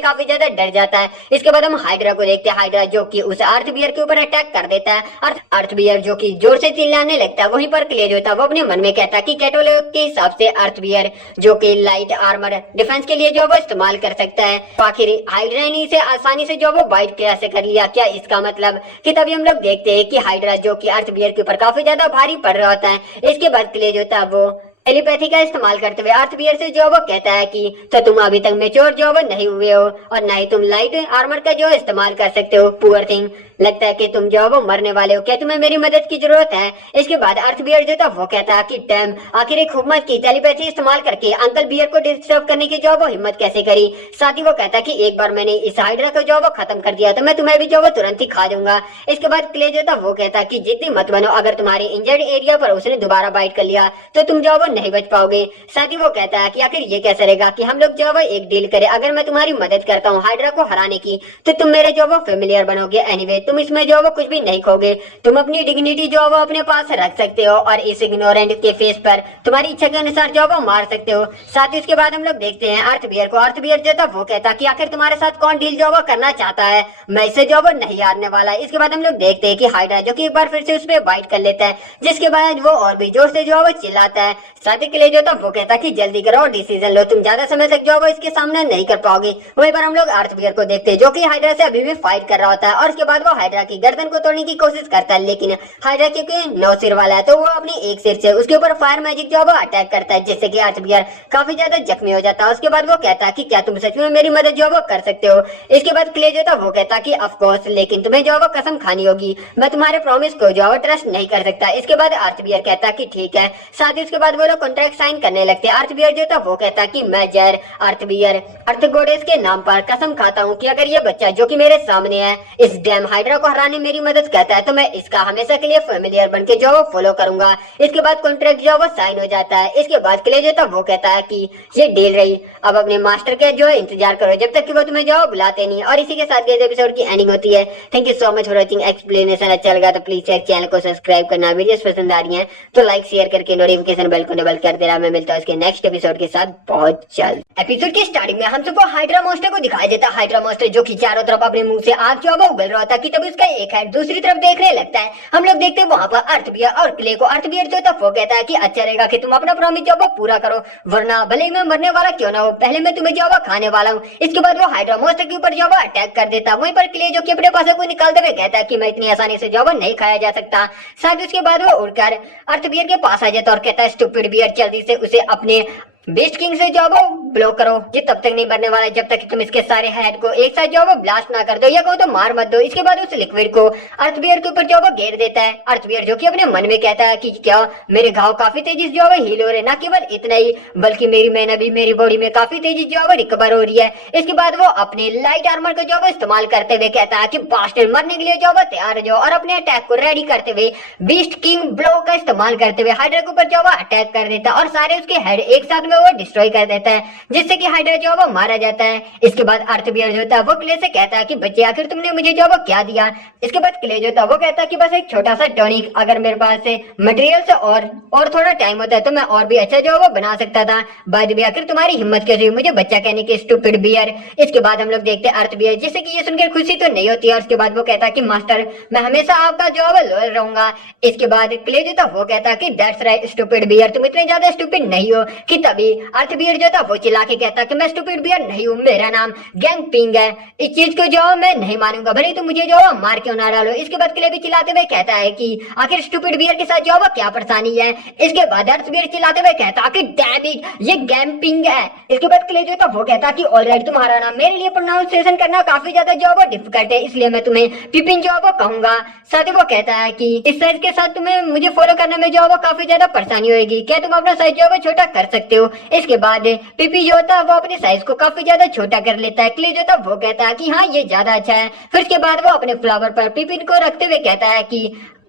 काफी ज्यादा डर जाता है। इसके बाद हम हाइड्रा को देखते हैं। हाइड्रा जो कि उस अर्थ बियर के ऊपर अटैक कर देता है। अर्थ बियर जो कि जोर से चिल्लाने लगता है। वहीं पर क्ले जो था वो अपने मन में कहता है कि कैटलॉग के हिसाब से अर्थ बियर जो कि लाइट आर्मर डिफेंस के लिए जो वो इस्तेमाल कर सकता है। तो आखिर हाइड्रा ने इसे आसानी से जो वो बाइट कैसे कर लिया, क्या इसका मतलब? कि तभी हम लोग देखते हैं कि हाइड्रा जो कि अर्थ बियर के ऊपर काफी ज्यादा भारी पड़ रहा होता है। इसके बाद क्ले जो था वो टेलीपैथी का इस्तेमाल करते हुए अर्थ बियर से जो वो कहता है कि तो तुम अभी तक मेच्योर जो वो नहीं हुए हो और ना ही तुम लाइट आर्मर का जो इस्तेमाल कर सकते हो। पुअर थिंग, लगता है कि तुम जो वो मरने वाले हो, क्या तुम्हें मेरी मदद की जरूरत है? इसके बाद अर्थ बियर जो था वो कहता है कि टैम, आखिर एक हुकूमत की टेलीपैथी इस्तेमाल करके अंकल बियर को डिस्टर्ब करने की जो वो हिम्मत कैसे करी? साथ ही वो कहता है कि एक बार मैंने इस हाइड्रा को जो वो खत्म कर दिया तो मैं तुम्हें भी जो वो तुरंत ही खा दूंगा। इसके बाद क्ले जो था वो कहता है कि जितनी मत बनो, अगर तुम्हारे इंजर्ड एरिया पर उसने दोबारा बाइट कर लिया तो तुम जो वो नहीं बच पाओगे। साथ ही वो कहता है कि आखिर ये कैसे रहेगा कि हम लोग जो है वो एक डील करें, अगर मैं तुम्हारी मदद करता हूँ हाइड्रा को हराने की तो तुम मेरे जो वो फेमिलियर बनोगे। एनीवे तुम इसमें जो वो कुछ भी नहीं खोगे, तुम अपनी डिग्निटी जो वो अपने पास रख सकते हो और इस इग्नोरेंट के फेस पर तुम्हारी इच्छा के अनुसार जो वो मार सकते हो। साथ ही उसके बाद हम लोग देखते हैं अर्थबियर को। अर्थबियर जो था वो कहता कि आखिर तुम्हारे साथ कौन डील जो वो करना चाहता है, मैं इसे जो वो नहीं हारने वाला। इसके बाद हम लोग देखते हैं कि हाइड्रा जो कि एक बार फिर से उस पर बाइट कर लेता है, जिसके बाद वो और भी जोर से जो वो चिल्लाता है। साथ ही के लिए जो था वो कहता कि जल्दी करो और डिसीजन लो, तुम ज्यादा समय तक जो वो इसके सामना नहीं कर पाओगे। वहीं पर हम लोग अर्थबियर को देखते हैं जो कि हाइड्रा से अभी भी फाइट कर रहा होता है और उसके बाद वो हाइड्रा की गर्दन को तोड़ने की कोशिश करता है, लेकिन हाइड्रा क्योंकि 9 सिर वाला है तो वो अपनी एक सिर से उसके ऊपर फायर मैजिक जो वो अटैक करता है, जिससे कि अर्थबियर काफी ज्यादा जख्मी हो जाता है। उसके बाद वो कहता है कि क्या तुम सच में मेरी मदद जो वो कर सकते हो। इसके बाद क्ले जो था वो कहता कि ऑफ कोर्स, लेकिन तुम्हें जो वो कसम खानी होगी, मैं तुम्हारे प्रॉमिस को जो वो ट्रस्ट नहीं कर सकता। इसके बाद अर्थबियर कहता कि ठीक है। साथ ही उसके बाद वो लोग कॉन्ट्रैक्ट साइन करने लगते हैं। अर्थबियर जो था वो कहता कि मैं जैर अर्थबियर अर्थ गोडेस के नाम पर कसम खाता हूँ कि अगर ये बच्चा जो कि मेरे सामने है इस डैम हाइड्रा को हराने मेरी मदद करता है तो मैं इसका हमेशा के लिए फेमिलियर बन के जो वो फॉलो करूंगा। इसके बाद कॉन्ट्रैक्ट जो वो साइन हो जाता है। इसके बाद क्ले जो था वो कहता है कि ये डील रही, अब अपने मास्टर के जो इंतजार करो जब तक कि वो तुम्हें जो बुलाते नहीं। और इसी के साथ इस एपिसोड की एंडिंग होती है। Thank you so much for watching. Explanation अच्छा लगा तो प्लीज चैनल को सब्सक्राइब करना, वीडियोस पसंद आ रही है तो लाइक शेयर करके नोटिफिकेशन बेल को डबल कर देना। मैं मिलता हूँ उसके नेक्स्ट एपिसोड के साथ बहुत जल्द। एपिसोड की स्टार्टिंग में हम सबको हाइड्रा मॉन्स्टर को दिखाई देता है। हाइड्रा मॉन्स्टर जो कि चारों तरफ अपने मुंह से आग जो वो उगल रहा था कि तब उसका एक हेड दूसरी तरफ देखने लगता है। हम लोग देखते हैं वहां पर अर्थबियर और क्ले को। अर्थबियर जो था वो कहता है कि अच्छा रहेगा कि तुम अपना प्रॉमिस जो वो पूरा करो, वरना भले ही मैं मरने वाला क्यों ना हो, पहले मैं तुम्हें जो वो खाने वाला हूँ। इसके बाद वो हाइड्रा मॉन्स्टर के ऊपर जो वो अटैक कर देता। वहीं पर क्ले जो कि अपने पास को निकालते हुए कहता है कि मैं इतनी आसानी से जो वो नहीं खाया जा सकता। साथ ही उसके बाद वो उड़कर अर्थबियर के पास आ जाता और कहता है स्टूपिड बियर, जल्दी से उसे अपने बेस्ट किंग से जो वो ब्लॉक करो, ये तब तक नहीं मरने वाला जब तक कि तुम इसके सारे हेड को एक साथ जो वो ब्लास्ट ना कर दो, या कहो तो मार मत दो। इसके बाद उस लिक्विड को अर्थबियर के ऊपर जो वो घेर देता है। अर्थबियर जो कि अपने मन में कहता है कि क्या मेरे घाव काफी तेजी से जो वो हील हो रहे, ना केवल इतना ही बल्कि मेरी मैन भी मेरी बॉडी में काफी तेजी जो वो रिकवर हो रही है। इसके बाद वो अपने लाइट आर्मर को जो वो इस्तेमाल करते हुए कहता है कि बास्टर्ड मरने के लिए जो वो तैयार हो जाओ, और अपने अटैक को रेडी करते हुए बीस्ट किंग ब्लो का इस्तेमाल करते हुए हाइड्रा के ऊपर जो वो अटैक कर देता और सारे उसके हेड एक साथ में वो डिस्ट्रॉय कर देता है, जिससे कि हाइड्रा जो वो मारा जाता है। इसके बाद अर्थबियर जो था वो क्ले से कहता है कि बच्चे आखिर तुमने मुझे जो वो क्या दिया। इसके बाद क्ले जो था वो कहता है कि बस एक छोटा सा टॉनिक, अगर मेरे पास से मटेरियल से और थोड़ा टाइम होता है तो मैं और भी अच्छा जो वो बना सकता था। बाद में आखिर तुम्हारी हिम्मत कैसे हुई मुझे बच्चा कहने की, स्टूपिड बियर। इसके बाद हम लोग देखते हैं अर्थबियर जिससे कि ये सुनकर खुशी तो नहीं होती है। उसके बाद वो कहता है कि मास्टर मैं हमेशा आपका जो है लॉयल रहूंगा। इसके बाद क्ले जो था वो कहता है कि दैट्स राइट स्टूपिड बियर, तुम इतने ज्यादा स्टूपिड नहीं हो। कि तभी अर्थबियर जो था वो चिल्ला के कहता कि मैं स्टूपिड बियर नहीं हूँ, मेरा नाम गैंग पिंग है, इस चीज को जो मैं नहीं मानूंगा, भले तो मुझे जो मार क्यों ना डालो। इसके बाद क्ले भी चिल्लाते हुए कहता है कि आखिर स्टूपिड बियर के साथ जो क्या परेशानी है। इसके बाद अर्थबियर चिल्लाते हुए कहता कि डैम इट ये गैंग पिंग है। इसके बाद क्ले जो था वो कहता कि ऑलराइट तुम्हारा नाम मेरे लिए प्रोनाउंसिएशन करना काफी ज्यादा जो वो डिफिकल्ट है, इसलिए मैं तुम्हें पिपिन जो वो कहूंगा। साथ ही वो कहता है कि इस साइज के साथ तुम्हें मुझे फॉलो करने में जो वो काफी ज्यादा परेशानी होगी, क्या तुम अपना साइज जो वो छोटा कर सकते हो। इसके बाद पिपी जो था वो अपने साइज को काफी ज्यादा छोटा कर लेता है। क्ले जो था वो कहता है कि हाँ ये ज्यादा अच्छा है। फिर उसके बाद वो अपने फ्लावर पर पिपिन को रखते हुए कहता है कि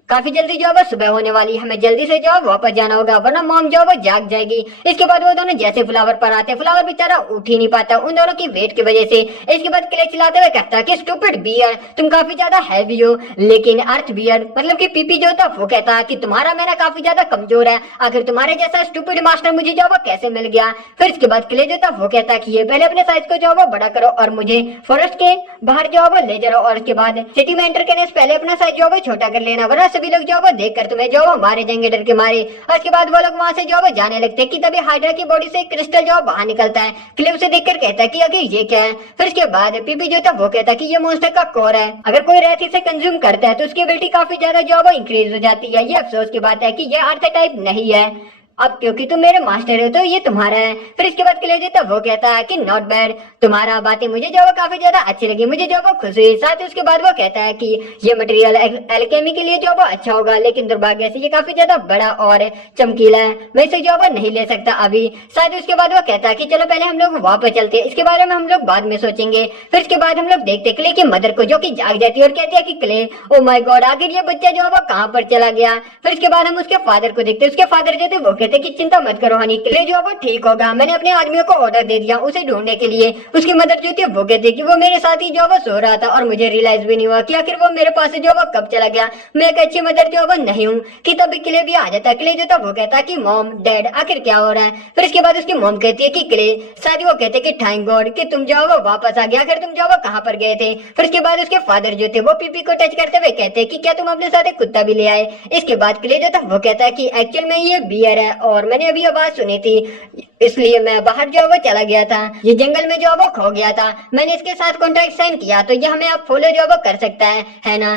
काफी जल्दी जो है सुबह होने वाली, हमें जल्दी से जो वापस जाना होगा वरना मॉम जो है जाग जाएगी। इसके बाद वो दोनों जैसे फ्लावर पर आते, फ्लावर बेचारा उठ ही नहीं पाता उन दोनों की वेट की वजह से। इसके बाद क्ले चिल्लाते हुए कहता है कि स्टूपिड बियर तुम काफी ज्यादा हैवी हो। लेकिन अर्थ बियर मतलब कि पीपी जो था वो कहता है कि तुम्हारा मेरा काफी ज्यादा कमजोर है, आखिर तुम्हारे जैसा स्टूपिड मास्टर मुझे जो वो कैसे मिल गया। फिर इसके बाद क्ले जो था वो कहता है कि ये पहले अपने साइज को जो वो बड़ा करो और मुझे फॉरेस्ट के बाहर जो वो ले जाओ, और उसके बाद सिटी में एंटर करने से पहले अपना साइज जो वो छोटा कर लेना, वरना सभी लोग जो वो देखकर तुम्हें जो वो मारे जाएंगे डर के मारे। और उसके बाद वो लोग वहां से जो वो जाने लगते हैं कि तभी हाइड्रा की बॉडी से क्रिस्टल जो बाहर निकलता है। क्ले उसे देखकर कहता है कि आखिर ये क्या है। फिर उसके बाद पीपी जो था वो कहता है कि ये मॉन्स्टर का कोर है, अगर कोई रेत इसे कंज्यूम करता है तो उसकी एबिलिटी काफी ज्यादा जो वो इंक्रीज हो जाती है। ये अफसोस की बात है कि ये अर्थ टाइप नहीं है, अब क्योंकि तुम मेरे मास्टर हो तो ये तुम्हारा है। फिर इसके बाद क्ले जो था वो कहता है कि नॉट बैड, तुम्हारा बातें मुझे जो वो काफी ज्यादा अच्छी लगी, मुझे जो वो खुशी हुई। साथ ही उसके बाद वो कहता है कि ये मटेरियल एल्केमी के लिए जो वो अच्छा होगा, लेकिन दुर्भाग्य से ये काफी ज्यादा बड़ा और चमकीला है, मैं इसे जो वो नहीं ले सकता अभी। साथ ही उसके बाद वो कहता है कि चलो पहले हम लोग वापस चलते हैं, इसके बारे में हम लोग बाद में सोचेंगे। फिर इसके बाद हम लोग देखते क्ले की मदर को जो कि जाग जाती है और कहती है कि क्ले ओ माय गॉड आखिर ये बच्चा जो वो कहाँ पर चला गया। फिर इसके बाद हम उसके फादर को देखते हैं, उसके फादर जो थे वो कहते कि चिंता मत करो हनी, क्ले जो है वो ठीक होगा। मैंने अपने आदमियों को ऑर्डर दे दिया उसे ढूंढने के लिए। उसकी मदर जो थी वो कहती कि वो मेरे साथ ही जो है वो सो रहा था और मुझे रियलाइज भी नहीं हुआ कि आखिर वो मेरे पास से जो है वो कब चला गया। मैं एक अच्छी मदर जो है वो नहीं हूँ कि तभी क्ले भी आ जाता। क्ले जो था वो कहता कि मॉम डैड आखिर क्या हो रहा है। फिर इसके बाद उसकी मॉम कहती है कि क्ले शादी, वो कहते कि थैंक गॉड कि तुम जाओ वो वापस आ गया। आखिर तुम जाओ कहाँ पर गए थे। फिर इसके बाद उसके फादर जो थे वो पीपी को टच करते हुए कहते हैं कि क्या तुम अपने साथ एक कुत्ता भी ले आए। इसके बाद क्ले जो था वो कहता है कि एक्चुअल में ये बियर है और मैंने अभी आवाज सुनी थी इसलिए मैं बाहर जो है वो चला गया था, ये जंगल में जो है वो खो गया था। मैंने इसके साथ कॉन्ट्रैक्ट साइन किया तो ये हमें अब फॉलो जो है वो कर सकता है ना।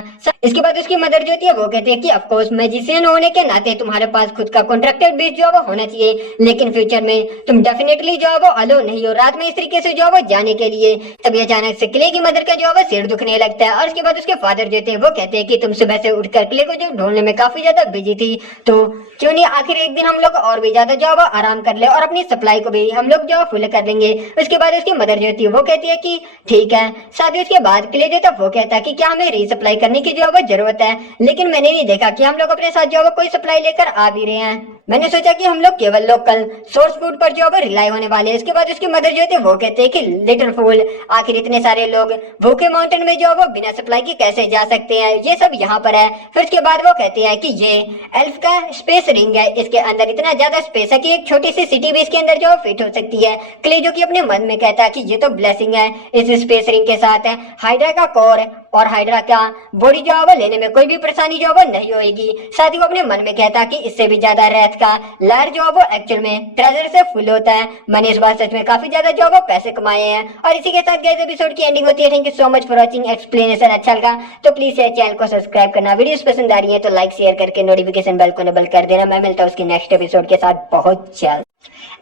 इसके बाद उसकी मदर जो थी वो कहती है कि ऑफ कोर्स मैजिशियन होने के नाते तुम्हारे पास खुद का कॉन्ट्रैक्टेड बेस जो है वो होना चाहिए, लेकिन फ्यूचर में तुम डेफिनेटली जो है वो अलो नहीं हो रात में इस तरीके से जो है वो जाने के लिए। तभी अचानक से क्ले की मदर का जो है वो सिर दुखने लगता है और उसके बाद उसके फादर जो थे वो कहते हैं कि तुम सुबह से उठकर क्ले को जो ढूंढने में काफी ज्यादा बिजी थी तो क्यों नहीं आखिर एक दिन हम लोग और भी ज्यादा जो है वो आराम कर ले और अपनी सप्लाई को भी हम लोग जो फुल कर लेंगे। उसके बाद उसकी मदर जो थी वो कहती है कि ठीक है। साथ ही उसके बाद क्ले जो था वो कहता है कि क्या हमें रीसप्लाई करने की जो है वो जरूरत है, लेकिन मैंने नहीं देखा कि हम लोग अपने साथ जो है वो कोई सप्लाई लेकर आ भी रहे हैं। मैंने सोचा कि हम लोग केवल लोकल सोर्स फूड पर जो है वो रिलाई होने वाले हैं। इसके बाद उसकी मदर जो थे वो कहते हैं कि लिटिल फूल, आखिर इतने सारे लोग भूखे माउंटेन में जो है वो बिना सप्लाई के कैसे जा सकते हैं, ये सब यहाँ पर है। फिर उसके बाद वो कहते हैं कि ये एल्फ का स्पेस रिंग है, इसके अंदर इतना ज्यादा स्पेस है कि एक छोटी सी सिटी भी इसके अंदर जो फिट हो सकती है। क्ले जो कि अपने मन में कहता है कि ये तो ब्लेसिंग है, इस स्पेस रिंग के साथ है हाइड्रा का कोर और हाइड्रा का बॉडी जो है वो लेने में कोई भी परेशानी जो है वो नहीं होगी। साथ ही वो अपने मन में कहता है कि इससे भी ज्यादा रेत का लहर जो है वो एक्चुअल में ट्रेजर से फुल होता है। मैंने इस बार सच में काफी ज्यादा जो है वो पैसे कमाए हैं। और इसी के साथ गाइस एपिसोड की एंडिंग होती है। Thank you so much for watching. Explanation अच्छा लगा तो प्लीज चैनल को सब्सक्राइब करना, वीडियोस पसंद आ रही है तो लाइक शेयर करके नोटिफिकेशन बेल को इनेबल कर देना। मैं मिलता हूँ उसकी नेक्स्ट एपिसोड के साथ बहुत जल्द।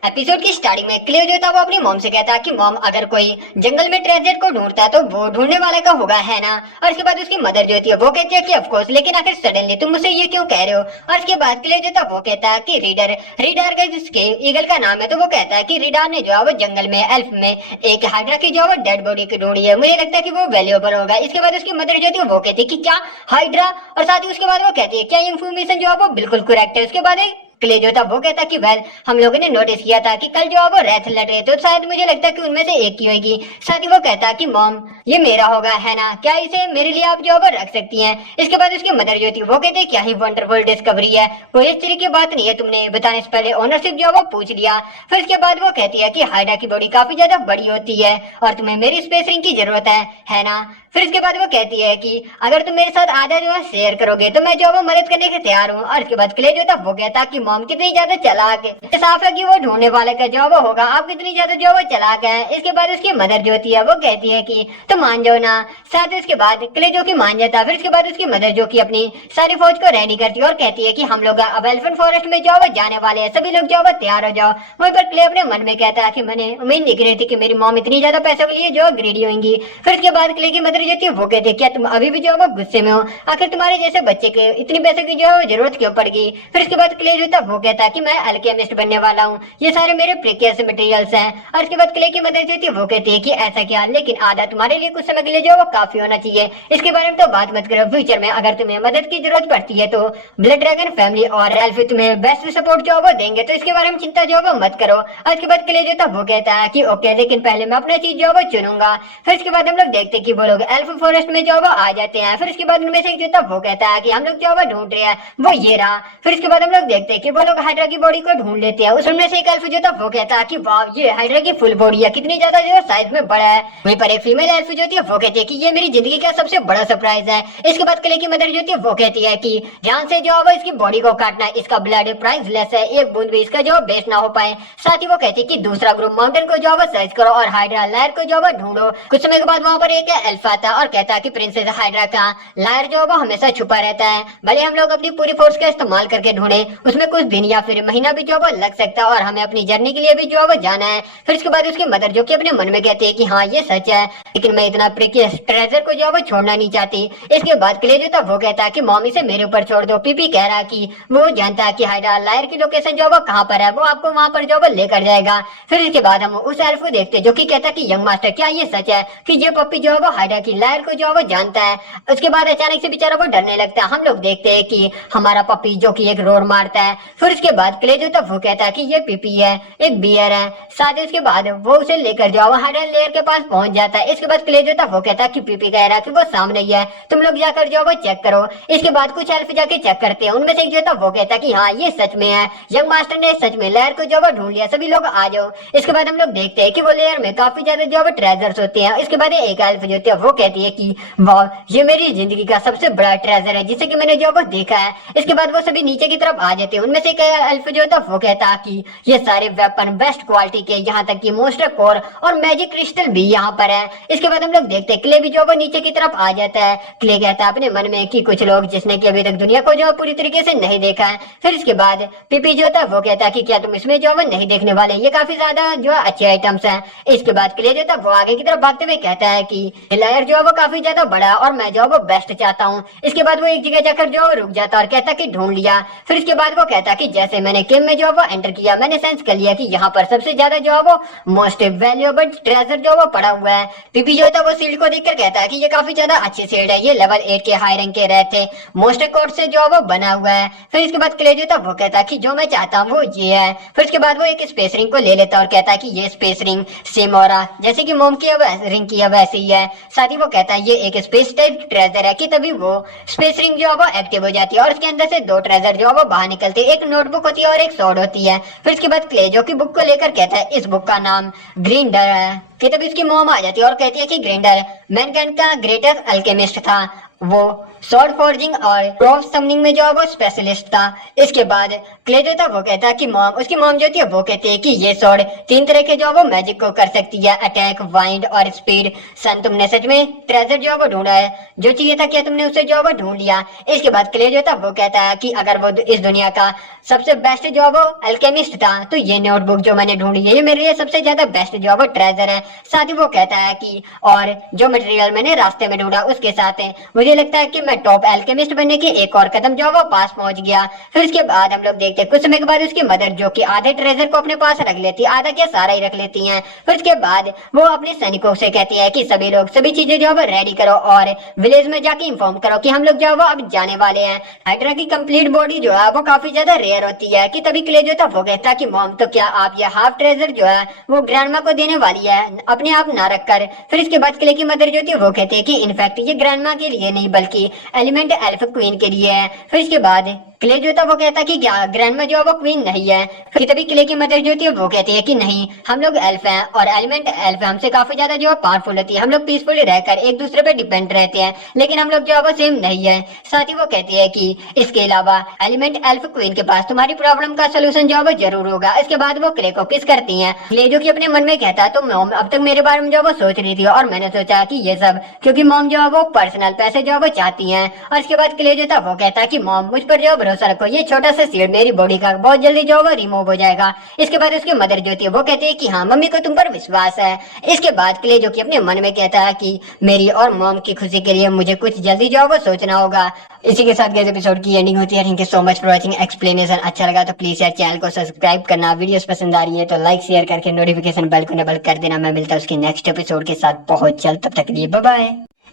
एपिसोड की स्टार्टिंग में क्ले जो था वो अपनी मॉम से कहता है कि मॉम अगर कोई जंगल में ट्रेजर को ढूंढता है तो वो ढूंढने वाले का होगा है ना। और इसके बाद उसकी मदर जो थी वो कहती है कि ऑफ कोर्स, लेकिन आखिर सडनली तुम मुझसे ये क्यों कह रहे हो। और इसके बाद क्ले जो था वो कहता है कि रीडर का जिसके ईगल का नाम है तो वो कहता है कि रीडर ने जो है वो जंगल में एल्फ में एक हाइड्रा की जो है वो डेड बॉडी की ढूंढी है, मुझे लगता है कि वो वैल्यूएबल होगा। इसके बाद उसकी मदर जो थी वो कहती है कि क्या हाइड्रा, और साथ ही उसके बाद वो कहती है क्या इन्फॉर्मेशन जो है वो बिल्कुल करेक्ट है। उसके बाद क्ले जो था वो कहता कि वेल हम लोगों ने नोटिस किया था कि कल जो है वो रेत लड़ रहे थे तो शायद मुझे लगता है कि उनमें से एक की होगी। साथ ही वो कहता कि मॉम ये मेरा होगा है ना, क्या इसे मेरे लिए आप जो है वो रख सकती हैं। इसके बाद उसकी मदर जो थी वो कहते क्या ही वंडरफुल डिस्कवरी है, कोई इस तरह की बात नहीं है, तुमने बताने से पहले ओनरशिप जो है वो पूछ लिया। फिर इसके बाद वो कहती है कि हाइड्रा की बॉडी काफी ज्यादा बड़ी होती है और तुम्हें मेरी स्पेस रिंग की जरूरत है ना। फिर इसके बाद वो कहती है कि अगर तुम मेरे साथ आधा जो है शेयर करोगे तो मैं जो वो मदद करने के तैयार हूँ। और इसके बाद क्ले जो था वो कहता कि मॉम कितनी ज्यादा चालाक है, साफ है कि वो ढूंढने वाले का जो वो होगा, आप कितनी ज्यादा जो वो चालाक है। इसके बाद उसकी मदर जो होती है वो कहती है कि तुम मान जाओ ना। साथ ही उसके बाद क्ले जो कि मान जाता है। फिर इसके बाद उसकी मदर जो कि अपनी सारी फौज को रेडी करती है और कहती है कि हम लोग अब एलिफेंट फॉरेस्ट में जो वो जाने वाले हैं, सभी लोग जो वो तैयार हो जाओ। वहीं पर क्ले अपने मन में कहता है कि मैंने उम्मीद नहीं की रही थी कि मेरी मॉम इतनी ज्यादा पैसों के लिए जो ग्रीडी होंगी। फिर इसके बाद क्ले की मदर जो थी वो कहती है क्या तुम अभी भी जो वो गुस्से में हो, आखिर तुम्हारे जैसे बच्चे के इतनी पैसे की जो जरूरत क्यों पड़ गई। फिर इसके बाद क्ले जो था वो कहता है कि मैं अल्केमिस्ट बनने वाला हूँ, ये सारे मेरे प्रीशियस मटेरियल्स हैं। और इसके बाद क्ले की मदर जो थी वो कहती है कि ऐसा क्या, लेकिन आधा तुम्हारे लिए कुछ समय के लिए जो वो काफी होना चाहिए, इसके बारे में तो बात मत करो। फ्यूचर में अगर तुम्हें मदद की जरूरत पड़ती है तो ब्लड ड्रैगन फैमिली और एल्फ तुम्हें बेस्ट सपोर्ट जो वो देंगे, तो इसके बारे में चिंता जो वो मत करो। और इसके बाद क्ले जो था वो कहता है कि ओके, लेकिन पहले मैं अपना चीज जो वो चुनूंगा। फिर इसके बाद हम लोग देखते हैं कि वो लोग एल्फ फॉरेस्ट में जो वो आ जाते हैं। फिर इसके बाद उनमें से एक जो था वो कहता है कि हम लोग जो वो ढूंढ रहे हैं वो ये रहा। फिर इसके बाद हम लोग देखते हैं कि वो लोग हाइड्रा की बॉडी को ढूंढ लेते हैं। उसमें से एक एल्फ जो था वो कहता है कि वाह, ये हाइड्रा की फुल बॉडी है, कितनी ज्यादा जो साइज में बड़ा है। वहीं पर एक फीमेल एल्फ जो थी वो कहती है कि ये मेरी जिंदगी का सबसे बड़ा सरप्राइज है। इसके बाद क्ले की मदर जो थी वो कहती है कि ध्यान से जो है इसकी बॉडी को काटना, इसका ब्लड प्राइसलेस है, एक बूंद भी इसका जो बेच ना हो पाए। साथ ही वो कहती है कि दूसरा ग्रुप माउंटेन को जो है सर्च करो और हाइड्रा लहर को जो है ढूंढो। कुछ समय के बाद वहाँ पर एक एल्फ आता है और कहता है कि प्रिंसेस हाइड्रा का लहर जो वो हमेशा छुपा रहता है, भले हम लोग अपनी पूरी फोर्स का इस्तेमाल करके ढूंढे, उसमें कुछ दिन या फिर महीना भी जो वो लग सकता है और हमें अपनी जर्नी के लिए भी जो वो जाना है। फिर इसके बाद उसकी मदर जो कि अपने मन में कहती है कि हाँ ये सच है, लेकिन मैं इतना प्रीशियस ट्रेजर को जो है वो छोड़ना नहीं चाहती। इसके बाद क्ले जो था वो कहता है कि मॉम इसे मेरे ऊपर छोड़ दो। पीपी कह रहा है कि वो जानता है कि हाइड्रा लायर की लोकेशन जो है वो कहाँ पर है, वो आपको वहाँ पर जो है वो लेकर जाएगा। फिर इसके बाद हम उस एल्फ को देखते हैं जो कि कहता है कि यंग मास्टर क्या ये सच है कि ये पप्पी जो है वो हाइड्रा की लायर को जो है वो जानता है। उसके बाद अचानक से बेचारा वो डरने लगता है। हम लोग देखते हैं कि हमारा पप्पी जो कि एक रोर मारता है। फिर उसके बाद क्ले जो था वो कहता है कि ये पीपी है, एक बियर है। साथ ही उसके बाद वो उसे लेकर जो है हाइड्रा लेयर के पास पहुंच जाता है। इसके बाद क्ले जो था वो कहता है कि पीपी कह रहा है कि वो सामने ही है, तुम लोग जाकर जो है वो चेक करो। इसके बाद कुछ एल्फ जाके चेक करते हैं। उनमें से एक जो था वो कहता है कि हाँ ये सच में है, यंग मास्टर ने सच में लेयर को जो है ढूंढ लिया, सभी लोग आ जाओ। इसके बाद हम लोग देखते हैं कि वो लेयर में काफी ज्यादा जो है ट्रेजर्स होते हैं। इसके बाद एक एल्फ जो होती है वो कहती है कि वाह ये मेरी जिंदगी का सबसे बड़ा ट्रेजर है जिसे कि मैंने जो है वो देखा है। इसके बाद वो सभी नीचे की तरफ आ जाते हैं। उनमें से एक एल्फ जो था वो कहता है कि ये सारे वेपन बेस्ट क्वालिटी के, यहाँ तक कि मोस्टर कोर और मैजिक क्रिस्टल भी यहाँ पर है। इसके बाद हम लोग देखते हैं क्ले भी जो वो नीचे की तरफ आ जाता है। क्ले कहता है अपने मन में कि कुछ लोग जिसने कि अभी तक दुनिया को जो पूरी तरीके से नहीं देखा है। फिर इसके बाद पीपी जो था वो कहता है कि क्या तुम इसमें जो वो नहीं देखने वाले, ये काफी ज्यादा जो अच्छे आइटम्स हैं। इसके बाद क्ले जो था वो आगे की तरफ भागते हुए कहता है कि लेयर जो है वो काफी ज्यादा बड़ा है और मैं जो वो बेस्ट चाहता हूँ। इसके बाद वो एक जगह जाकर जो रुक जाता और कहता कि ढूंढ लिया। फिर इसके बाद वो कहता कि जैसे मैंने गेम में जो वो एंटर किया मैंने सेंस कर लिया कि यहाँ पर सबसे ज्यादा जो है वो मोस्ट वैल्यूएबल ट्रेजर जो वो पड़ा हुआ है। पीपी जो था वो शील्ड को देखकर कहता है कि ये काफी ज्यादा अच्छी शील्ड है, ये लेवल 8 के हाई रैंक के रहते मोस्टर कोड से जो वो बना हुआ है। फिर इसके बाद क्ले जो था वो कहता है कि जो मैं चाहता हूँ वो ये है। फिर इसके बाद वो एक स्पेस रिंग को ले लेता और कहता है कि ये स्पेस रिंग सेम हो रहा जैसे कि मोम की रिंग की वैसे ही है। साथ ही वो कहता है ये एक स्पेस टाइप ट्रेजर है कि तभी वो स्पेस रिंग जो है वो एक्टिव हो जाती है और उसके अंदर से दो ट्रेजर जो है वो बाहर निकलते हैं, एक नोटबुक होती है और एक स्वॉर्ड होती है। फिर इसके बाद क्ले जो की बुक को लेकर कहता है इस बुक का नाम ग्रिंडर है कि तभी उसकी मॉम आ जाती है और कहती है कि ग्रिंडर मैनकाइंड का ग्रेटेस्ट अल्केमिस्ट था, वो स्वॉर्ड फोर्जिंग और क्रॉस समनिंग में जो है वो स्पेशलिस्ट था। इसके बाद क्ले जो था वो कहता है कि उसकी मॉम जो थी वो कहती है कि ये स्वॉर्ड 3 तरह के जो वो मैजिक को कर सकती है, अटैक, वाइंड और स्पीड। सन तुमने सच में ट्रेजर जो वो ढूंढा है, जो चाहिए था क्या तुमने उसे जो वो ढूंढ लिया। इसके बाद क्ले जो था वो कहता है कि अगर वो इस दुनिया का सबसे बेस्ट जो वो अल्केमिस्ट था तो ये नोटबुक जो मैंने ढूंढी है ये मेरे लिए सबसे ज्यादा बेस्ट जो वो ट्रेजर है। साथ ही वो कहता है कि और जो मटेरियल मैंने रास्ते में ढूंढा उसके साथ मुझे लगता है कि मैं टॉप अल्केमिस्ट बनने के एक और कदम जो वो पास पहुंच गया। फिर उसके बाद हम लोग देखते हैं कुछ समय के बाद उसकी मदर जो कि आधे ट्रेजर को अपने पास रख लेती है, आधा क्या सारा ही रख लेती हैं। फिर उसके बाद वो अपने सैनिकों से कहती है कि सभी लोग सभी चीजें जो है रेडी करो और विलेज में जाके इन्फॉर्म करो कि हम लोग जो है वो अब जाने वाले हैं। हाइड्रा की कंप्लीट बॉडी जो है वो काफी ज्यादा रेयर होती है कि तभी क्ले जो था वो कहता है कि मॉम तो क्या आप ये हाफ ट्रेजर जो है वो ग्रैंडमा को देने वाली है अपने आप ना रखकर। फिर इसके बाद क्ले की मदर जो थी वो कहती है कि इनफैक्ट ये ग्रैंडमा के लिए नहीं बल्कि एलिमेंट एल्फ क्वीन के लिए है। फिर इसके बाद क्ले जो था वो कहता कि क्या ग्रैंडमा जो है वो क्वीन नहीं है। फिर तभी क्ले की मदर जो थी वो कहती है कि नहीं हम लोग एल्फ हैं और एलिमेंट एल्फ हमसे काफी ज्यादा जो है पावरफुल होती है, हम लोग पीसफुली रहकर एक दूसरे पे डिपेंड रहते हैं लेकिन हम लोग जो है वो सेम नहीं है। साथ ही वो कहती है कि इसके अलावा एलिमेंट एल्फ क्वीन के पास तुम्हारी प्रॉब्लम का सोल्यूशन जो है वो जरूर होगा। इसके बाद वो क्ले को किस करती है। क्ले जो कि अपने मन में कहता है तो मॉम अब तक मेरे बारे में जो वो सोच रही थी और मैंने सोचा कि ये सब क्योंकि मॉम जो है वो पर्सनल पैसे जो है वो चाहती है। और इसके बाद क्ले जो था वो कहता है कि मॉम मुझ पर जो भरोसा रखो, ये छोटा सा सीड मेरी बॉडी का बहुत जल्दी जो वो रिमूव हो जाएगा। इसके बाद उसकी मदर जो थी वो कहती है कि हाँ मम्मी को तुम पर विश्वास है। इसके बाद क्ले जो कि अपने मन में कहता है कि मेरी और मॉम की खुशी के लिए मुझे कुछ जल्दी जो वो सोचना होगा। इसी के साथ गाइस एपिसोड की एंडिंग होती है। Thank you so much for watching. Explanation अच्छा लगा तो प्लीज यार चैनल को सब्सक्राइब करना, वीडियोस पसंद आ रही है तो लाइक शेयर करके नोटिफिकेशन बेल को इनेबल कर देना। मैं मिलता हूँ उसके नेक्स्ट एपिसोड के साथ बहुत जल्द, तब तक के लिए बाय बाय।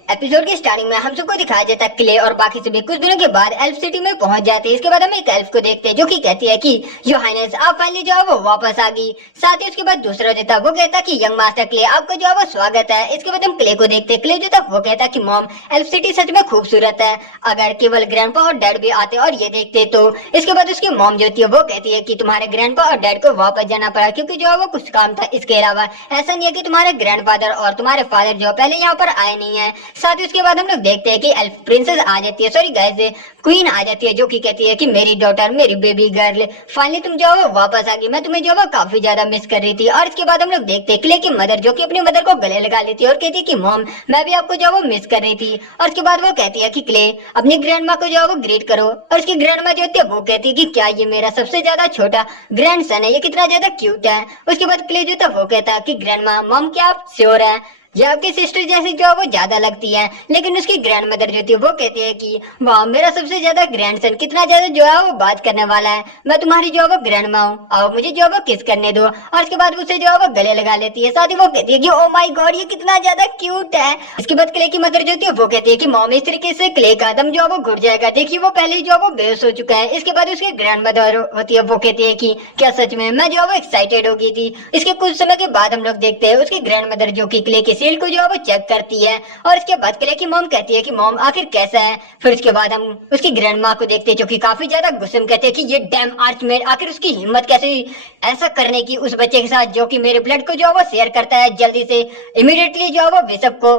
एपिसोड की स्टार्टिंग में हम सबको दिखाया जाता है क्ले और बाकी सभी कुछ दिनों के बाद एल्फ सिटी में पहुंच जाते हैं। इसके बाद हम एक एल्फ को देखते हैं जो कि कहती है कि योर हाइनेस आप फाइनली जो है वो वापस आ गई। साथ ही उसके बाद दूसरा जो था वो कहता कि यंग मास्टर क्ले आपको जो है वो स्वागत है। इसके बाद हम क्ले को देखते हैं। क्ले जो था वो कहता कि मॉम एल्फ सिटी सच में खूबसूरत है, अगर केवल ग्रैंडपा और डैड भी आते और ये देखते तो। इसके बाद उसकी मॉम जो थी वो कहती है कि तुम्हारे ग्रैंडपा और डैड को वापस जाना पड़ा क्योंकि जो है वो कुछ काम था। इसके अलावा ऐसा नहीं है कि तुम्हारे ग्रैंडफादर और तुम्हारे फादर जो पहले यहाँ पर आए नहीं है। साथ ही उसके बाद हम लोग देखते हैं कि एल्फ प्रिंसेस आ जाती है, सॉरी गाइस क्वीन आ जाती है जो कि कहती है कि मेरी डॉटर, मेरी बेबी गर्ल, फाइनली तुम जो है वापस आ गई, मैं तुम्हें जो है काफी ज्यादा मिस कर रही थी। और इसके बाद हम लोग देखते हैं क्ले की मदर जो कि अपनी मदर को गले लगा लेती है और कहती है कि मॉम मैं भी आपको जो है वो मिस कर रही थी। और इसके बाद वो कहती है कि क्ले अपनी ग्रैंड माँ को जो है वो ग्रीट करो। और उसकी ग्रैंड माँ जो होती है वो कहती है कि क्या ये मेरा सबसे ज्यादा छोटा ग्रैंड सन है, ये कितना ज्यादा क्यूट है। उसके बाद क्ले जो था वो कहता है कि ग्रैंड माँ, मॉम क्या आप श्योर है ये आपकी सिस्टर जैसी जो है वो ज्यादा लगती है। लेकिन उसकी ग्रैंड मदर जो थी वो कहती है कि वाह मेरा सबसे ज्यादा ग्रैंडसन कितना ज्यादा जो है वो बात करने वाला है, मैं तुम्हारी जो है वो ग्रैंड माँ हूँ, आओ मुझे जो है वो किस करने दो। और उसके बाद उसे जो है वो गले लगा लेती है। साथ ही वो कहती है कि ओ माय गॉड ये कितना ज्यादा क्यूट है। इसके बाद क्ले की मदर जो थी वो कहती है कि मॉम इस तरीके से क्ले का दम जो है वो घुट जाएगा, देखिए वो पहले ही जो है वो बेहोश हो चुका है। इसके बाद उसकी ग्रैंड मदर होती है वो कहती है कि क्या सच में, मैं जो है वो एक्साइटेड हो गई थी। इसके कुछ समय के बाद हम लोग देखते हैं उसकी ग्रैंड मदर जो कि क्ले के सील को जो है वो चेक करती है। और इसके बाद क्ले की मॉम कहती है कि मॉम आखिर कैसा है। फिर उसके बाद हम उसकी ग्रैंड माँ को देखते हैं जो कि काफी ज्यादा गुस्से में कहते हैं कि ये डैम आर्चमेन आखिर उसकी हिम्मत कैसे हुई ऐसा करने की उस बच्चे के साथ जो कि मेरे ब्लड को जो है वो शेयर करता है। जल्दी से इमीडिएटली जो है वो बिशप को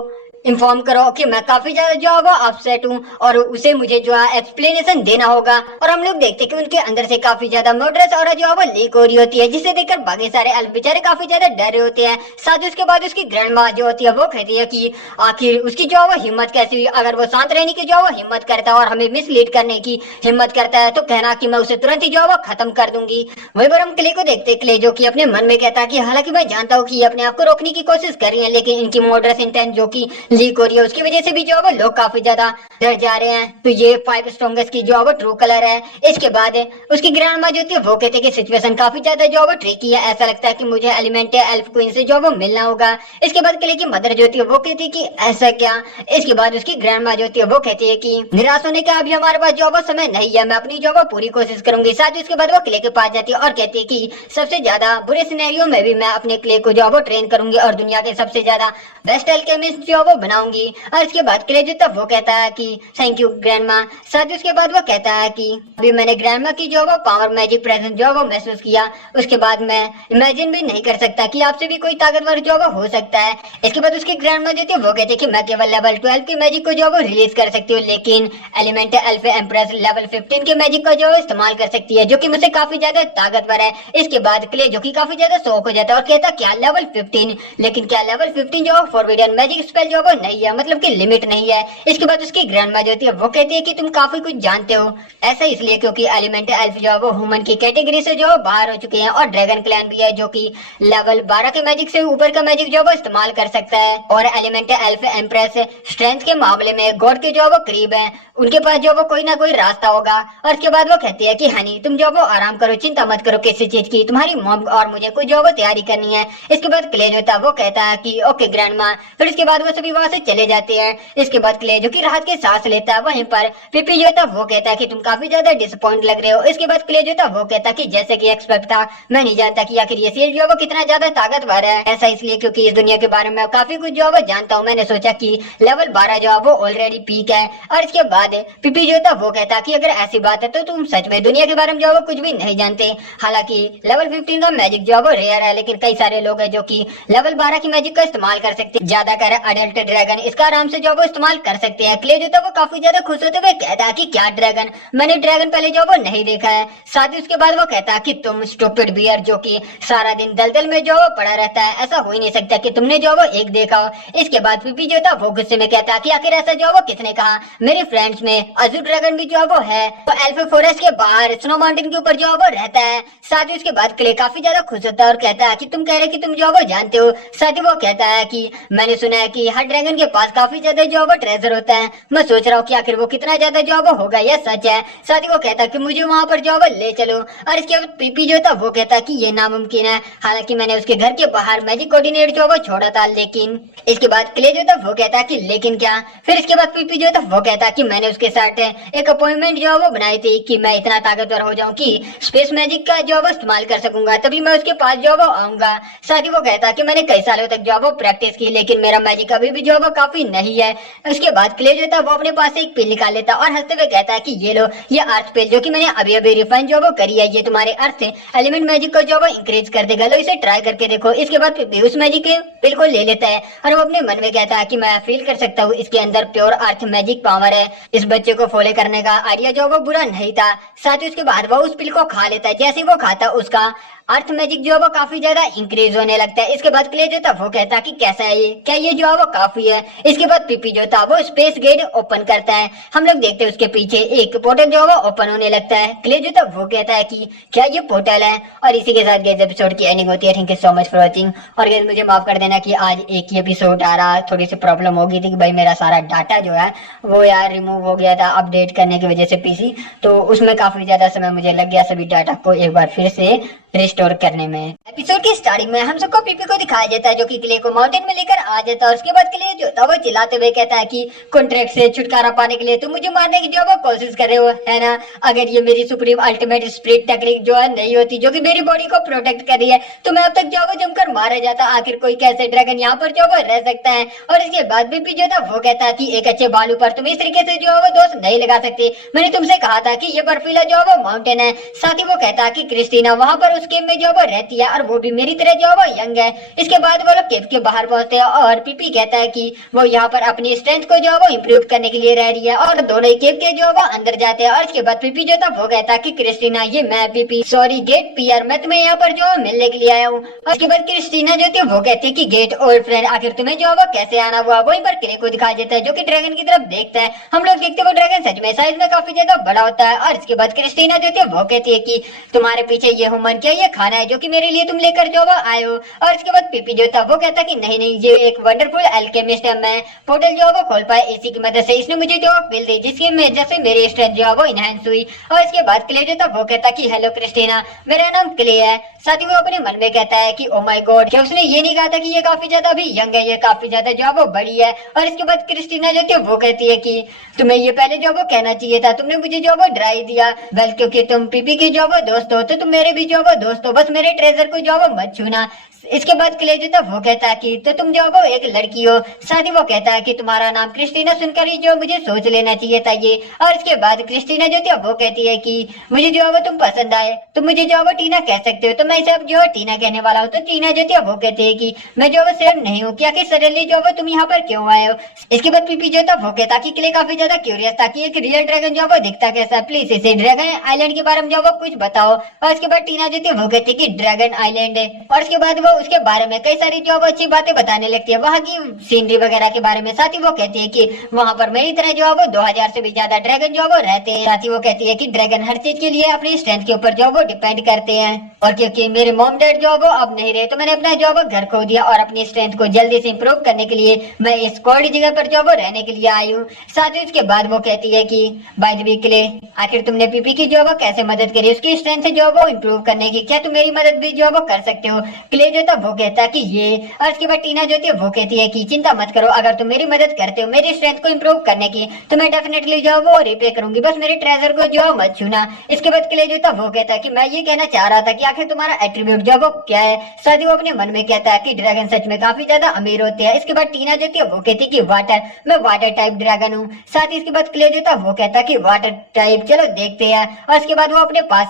इन्फॉर्म करो कि मैं काफी ज्यादा जो है वो अपसेट हूँ और उसे मुझे जो है एक्सप्लेनेशन देना होगा। और हम लोग देखते हैं कि उनके अंदर से काफी ज्यादा मर्डरस और जो है वो लीक हो रही होती है, जिसे देखकर बाकी सारे एल्फ बेचारे काफी ज्यादा डर रहे होते हैं। साथ ही उसके बाद उसकी ग्रैंड माँ जो होती है वो कहती है कि आखिर उसकी जो है वो हिम्मत कैसी हुई, अगर वो शांत रहने की जो है वो हिम्मत करता है और हमें मिसलीड करने की हिम्मत करता है तो कहना कि मैं उसे तुरंत ही जो है वो खत्म कर दूंगी। वही पर हम क्ले को देखते क्ले जो कि अपने मन में कहता है कि हालांकि मैं जानता हूँ कि ये अपने आप को रोकने की कोशिश कर रही है, लेकिन इनकी मर्डरस इंटेंट जो कि लीक हो रही है उसकी वजह से भी जो है वो लोग काफी ज्यादा डर जा रहे हैं। तो ये 5 स्ट्रॉन्गेस्ट की जो है वो ट्रू कलर है। इसके बाद उसकी ग्रैंड माँ जो थी वो कहते हैं कि सिचुएशन काफी ज्यादा जो है वो ट्रिकी है, ऐसा लगता है कि मुझे एलिमेंट एल्फ क्वीन से जो है वो मिलना होगा। इसके बाद क्ले की मदर जो थी वो कहती है कि ऐसा क्या। इसके बाद उसकी ग्रैंड माँ जो थी वो कहती है कि निराश होने का अभी हमारे पास जो है वो समय नहीं है, मैं अपनी जो है वो पूरी कोशिश करूंगी। साथ ही उसके बाद वो क्ले के पास जाती है और कहती है कि सबसे ज्यादा बुरे सिनेरियो में भी मैं अपने क्ले को जो है वो ट्रेन करूंगी और दुनिया के सबसे ज्यादा बेस्ट एल्केमिस्ट जो है वो बनाऊंगी। और इसके बाद क्ले जो तब वो कहता है कि थैंक यू ग्रैंड माँ। साथ ही उसके बाद वो कहता है कि अभी मैंने ग्रैंड माँ की जो है वो पावर मैजिक प्रेजेंस जो है वो महसूस किया, उसके बाद मैं इमेजिन भी नहीं कर सकता कि आपसे भी कोई ताकतवर जो है वो हो सकता है। इसके बाद उसकी ग्रैंड माँ जो थी वो कहती है कि मैं केवल लेवल 12 की मैजिक को जो है वो रिलीज कर सकती हूँ, लेकिन एलिमेंट एल्फ एम्प्रेस लेवल 15 के मैजिक का जो है इस्तेमाल कर सकती है, जो कि मुझसे काफी ज्यादा ताकतवर है। इसके बाद क्ले जो कि काफी ज्यादा शौक हो जाता है और कहता क्या लेवल 15, लेकिन क्या लेवल 15 जो है फॉरबिडन मैजिक स्पेल जो है वो नहीं है, मतलब कि लिमिट नहीं है। इसके बाद उसकी ग्रैंड माँ जो होती है वो कहती है कि तुम काफी कुछ जानते हो, ऐसा इसलिए क्योंकि एलिमेंट एल्फ जो है वो ह्यूमन की कैटेगरी से जो है बाहर हो चुके हैं और ड्रैगन क्लैन भी है जो कि लेवल 12 के मैजिक से ऊपर का मैजिक जो है वो इस्तेमाल कर सकता है। और एलिमेंट एल्फ एम्प्रेस स्ट्रेंथ के मामले में गॉड के जो है वो करीब है, उनके पास जो वो कोई ना कोई रास्ता होगा। और इसके बाद वो कहती है कि हनी तुम जो वो आराम करो, चिंता मत करो किसी चीज की, तुम्हारी मॉम और मुझे कुछ जो वो तैयारी करनी है। इसके बाद क्ले जो था वो कहता है कि ओके ग्रैंड माँ। फिर इसके बाद वो सभी वहां से चले जाते हैं। इसके बाद क्ले जो कि राहत के सांस लेता है, वहीं पर पिपी जो था वो कहता है कि तुम काफी ज्यादा डिसअपॉइंट लग रहे हो। इसके बाद क्ले जो था वो कहता है कि जैसे कि एक्सपेक्ट था, मैं नहीं जानता कि आखिर ये सील जो है वो कितना ज्यादा ताकतवर है, ऐसा इसलिए क्योंकि इस दुनिया के बारे में काफी कुछ जो है वो जानता हूँ। मैंने सोचा कि लेवल 12 जो है वो ऑलरेडी पीक है। और इसके बाद पिपी जो था वो कहता कि अगर ऐसी बात है तो तुम सच में दुनिया के बारे में जो है वो कुछ भी नहीं जानते। हालांकि लेवल 15 का मैजिक जो है वो रेयर है, लेकिन कई सारे लोग हैं जो कि लेवल 12 की मैजिक का इस्तेमाल कर सकते हैं। ज्यादातर अडल्ट ड्रैगन इसका आराम से जो है वो इस्तेमाल कर सकते हैं। क्ले जो था वो काफी ज्यादा खुश होते हुए कहता है कि क्या ड्रैगन, मैंने ड्रैगन पहले जो वो नहीं देखा है। साथ ही उसके बाद वो कहता है कि तुम स्टूपिड बियर जो कि सारा दिन दलदल में जो वो पड़ा रहता है, ऐसा हो ही नहीं सकता कि तुमने जो वो एक देखा हो। इसके बाद पिपी जो था वो गुस्से में कहता है कि आखिर ऐसा जो वो किसने कहा, मेरे फ्रेंड्स में अजू ड्रैगन भी जो है वो है, तो एल्फ फॉरेस्ट के बाहर स्नो माउंटेन के ऊपर जो है वो रहता है। साथ ही उसके बाद क्ले काफी ज्यादा खुश होता है और कहता है कि तुम कह रहे कि तुम जो है वो जानते हो। साथ ही वो कहता है कि मैंने सुना है कि हर ड्रैगन के पास काफी ज्यादा जो है वो ट्रेजर होता है, मैं सोच रहा हूँ कि आखिर वो कितना ज्यादा जो है वो होगा, यह सच है। साथ ही वो कहता है कि मुझे वहां पर जो है वो ले चलो। और इसके बाद पीपी जो था वो कहता है कि ये नामुमकिन है, हालांकि मैंने उसके घर के बाहर मैजिक कोऑर्डिनेट जो वो छोड़ा था, लेकिन इसके बाद क्ले जो था वो कहता है कि लेकिन क्या। फिर इसके बाद पीपी जो था वो कहता है कि मैंने उसके साथ एक अपॉइंटमेंट जो है वो बनाई थी कि मैं इतना ताकतवर हो जाऊं कि स्पेस मैजिक का जो है वो इस्तेमाल कर सकूंगा, तभी मैं उसके पास जो है वो आऊंगा। साथ ही वो कहता है कि मैंने कई सालों तक जो है वो प्रैक्टिस की, लेकिन मेरा मैजिक अभी भी जो है वो काफी नहीं है। उसके बाद क्ले जो था वो अपने पास से एक पिल निकाल लेता और हंसते हुए कहता है कि ये लो, ये अर्थ पिल जो कि मैंने अभी अभी रिफाइन जो वो करी है, ये तुम्हारे अर्थ से एलिमेंट मैजिक को जो वो इंक्रीज कर देगा, लो इसे ट्राई करके देखो। इसके बाद उस मैजिक पिल को ले लेता है और वो अपने मन में कहता है कि मैं फील कर सकता हूँ इसके अंदर प्योर अर्थ मैजिक पावर है, इस बच्चे को फॉलो करने का आइडिया जो वो बुरा नहीं था। साथ ही उसके बाद वो उस पिल को खा लेता है। जैसे वो खाता उसका अर्थ मैजिक जो है वो काफी ज्यादा इंक्रीज होने लगता है। इसके बाद क्ले जो था वो कहता है कि कैसा है ये, क्या ये जो है वो काफी है। इसके बाद पीपी जो था वो स्पेस गेट ओपन करता है। हम लोग देखते हैं उसके पीछे एक पोर्टल जो है वो ओपन होने लगता है। क्ले जो था वो कहता है कि क्या ये पोर्टल है। और इसी के साथ गाइस एपिसोड की एंडिंग होती है। Thank you so much for watching. और गाइस मुझे माफ कर देना कि आज एक ही एपिसोड आ रहा, थोड़ी सी प्रॉब्लम हो गई थी कि भाई मेरा सारा डाटा जो है वो यार रिमूव हो गया था अपडेट करने की वजह से पीसी, तो उसमें काफी ज्यादा समय मुझे लग गया सभी डाटा को एक बार फिर से रिस्टोर करने में। एपिसोड की स्टार्टिंग में हम सबको पीपी को दिखाया जाता है जो कि क्ले को माउंटेन में लेकर आ जाता है। उसके बाद क्ले जो था वो चिल्लाते हुए कहता है कि कॉन्ट्रैक्ट से छुटकारा पाने के लिए तुम मुझे मारने की जो वो कोशिश कर रहे हो, है ना। अगर ये मेरी सुप्रीम अल्टीमेट स्पिरिट टेक्निक जो है नहीं होती जो कि मेरी बॉडी को प्रोटेक्ट कर रही है तो मैं अब तक जो वो जमकर मारा जाता। आखिर कोई कैसे ड्रैगन यहाँ पर जो वो रह सकता है। और इसके बाद पीपी जो था वो कहता है कि एक अच्छे बालू पर तुम इस तरीके से जो है वो दोस्त नहीं लगा सकते। मैंने तुमसे कहा था कि ये बर्फीला जो है वो माउंटेन है। साथ ही वो कहता है कि क्रिस्टीना वहां पर उस केव में जो वो रहती है और वो भी मेरी तरह जो वो यंग है। इसके बाद वो लोग केव के बाहर पहुंचते हैं और पीपी कहता है कि वो यहाँ पर अपनी स्ट्रेंथ को जो वो इम्प्रूव करने के लिए रह रही है और दोनों ही केव के जो वो अंदर जाते हैं। और इसके बाद पीपी जो था वो कहता है कि क्रिस्टीना ये मैं पीपी सॉरी गेट पियर मैं तुम्हें यहाँ पर जो मिलने के लिए आया हूँ। और इसके बाद क्रिस्टीना जो थी वो कहती है कि गेट ओल्ड फ्रेंड आखिर तुम्हें जो वो कैसे आना हुआ। वहीं पर क्ले को दिखाया जाता है जो कि ड्रैगन की तरफ देखता है। हम लोग देखते हैं वो ड्रैगन सच में साइज में काफी ज्यादा बड़ा होता है। और इसके बाद क्रिस्टीना जो थी वो कहती है कि तुम्हारे पीछे ये हुमन क्या ये खाना है जो कि मेरे लिए तुम लेकर जो वो आए हो। और इसके बाद पीपी जो था वो कहता कि नहीं नहीं ये एक वंडरफुल एल्केमिस्ट है। मैं पोर्टल जो वो खोल पाए इसी की मदद से इसने मुझे जो बिल दी जिसकी वजह से मेरी स्ट्रेंथ जो है वो इनहेंस हुई। और इसके बाद क्ले जो था वो कहता कि हेलो क्रिस्टीना मेरा नाम क्ले है। साथ ही वो अपने मन में कहता है कि ओ माय गॉड क्या उसने ये नहीं कहा था कि ये काफी ज्यादा भी यंग है, ये काफी ज्यादा जो है वो बड़ी है। और इसके बाद क्रिस्टीना जो थी वो कहती है कि तुम्हें ये पहले जो वो कहना चाहिए था, तुमने मुझे जो वो डरा ही दिया। वेल क्योंकि तुम पीपी की जो वो दोस्त हो तो तुम मेरे भी जो वो दोस्त हो, बस मेरे ट्रेजर को जो वो मत छूना। इसके बाद क्ले जो था वो कहता है कि तो तुम जो वो एक लड़की हो। साथ ही वो कहता है कि तुम्हारा नाम क्रिस्टीना सुनकर ही जो मुझे सोच लेना चाहिए था ये। और इसके बाद क्रिस्टीना जो थी वो कहती है कि मुझे जो है वो तुम पसंद आए, तुम मुझे जो है वो टीना कह सकते हो। तो मैं इसे अब जो है टीना कहने वाला हूँ। तो टीना जो थी वो कहती है कि मैं जो वो सेम नहीं हूँ, क्या कि सडनली जो वो तुम यहाँ पर क्यों आए हो। इसके बाद पीपी जो था वो कहता कि क्ले काफी ज्यादा क्यूरियस था कि एक रियल ड्रैगन जो वो दिखता कैसा, प्लीज इसे ड्रैगन आइलैंड के बारे में जो वो कुछ बताओ। और इसके बाद टीना जो थी वो कहती कि ड्रैगन आइलैंड है। और इसके बाद वो उसके बारे में कई सारी जो अच्छी बातें बताने लगती है, वहाँ की सीनरी वगैरह के बारे में। साथ ही वो कहती है कि वहाँ पर मेरी तरह जो है वो 2000 से भी ज्यादा ड्रैगन जो वो रहते हैं। साथ ही वो कहती है कि ड्रैगन हर चीज के लिए अपनी स्ट्रेंथ के ऊपर जो वो डिपेंड करते हैं। और क्योंकि मेरे मॉम डैड जो वो अब नहीं रहे तो मैंने अपना जो वो घर खो दिया और अपनी स्ट्रेंथ को जल्दी से इम्प्रूव करने के लिए मैं इस कोल्ड जगह पर जो वो रहने के लिए आई हूँ। साथ ही उसके बाद वो कहती है कि बाय द वे क्ले आखिर तुमने पीपी की जो वो कैसे मदद करी उसकी स्ट्रेंथ जो वो इम्प्रूव करने की, क्या तुम मेरी मदद भी जो वो कर सकते हो। क्ले जो था वो कहता है कि ये। और इसके बाद टीना जो थी वो कहती है कि चिंता मत करो, अगर तुम मेरी मदद करते हो मेरी स्ट्रेंथ को इम्प्रूव करने की तो मैं डेफिनेटली जो वो रिपे करूंगी, बस मेरे ट्रेजर को जो मत छूना। इसके बाद क्ले जो था वो कहता है कि मैं ये कहना चाह रहा था कि आखिर तुम्हारा एट्रीब्यूट जो वो क्या है। साथ ही वो अपने मन में कहता है कि ड्रैगन सच में काफी ज्यादा अमीर होते हैं। इसके बाद टीना जो थी वो कहती कि वाटर, मैं वाटर टाइप ड्रैगन हूँ। साथ ही इसके बाद क्ले जो था वो कहता कि वाटर टाइप, चलो देखते हैं। और इसके बाद वो अपने पास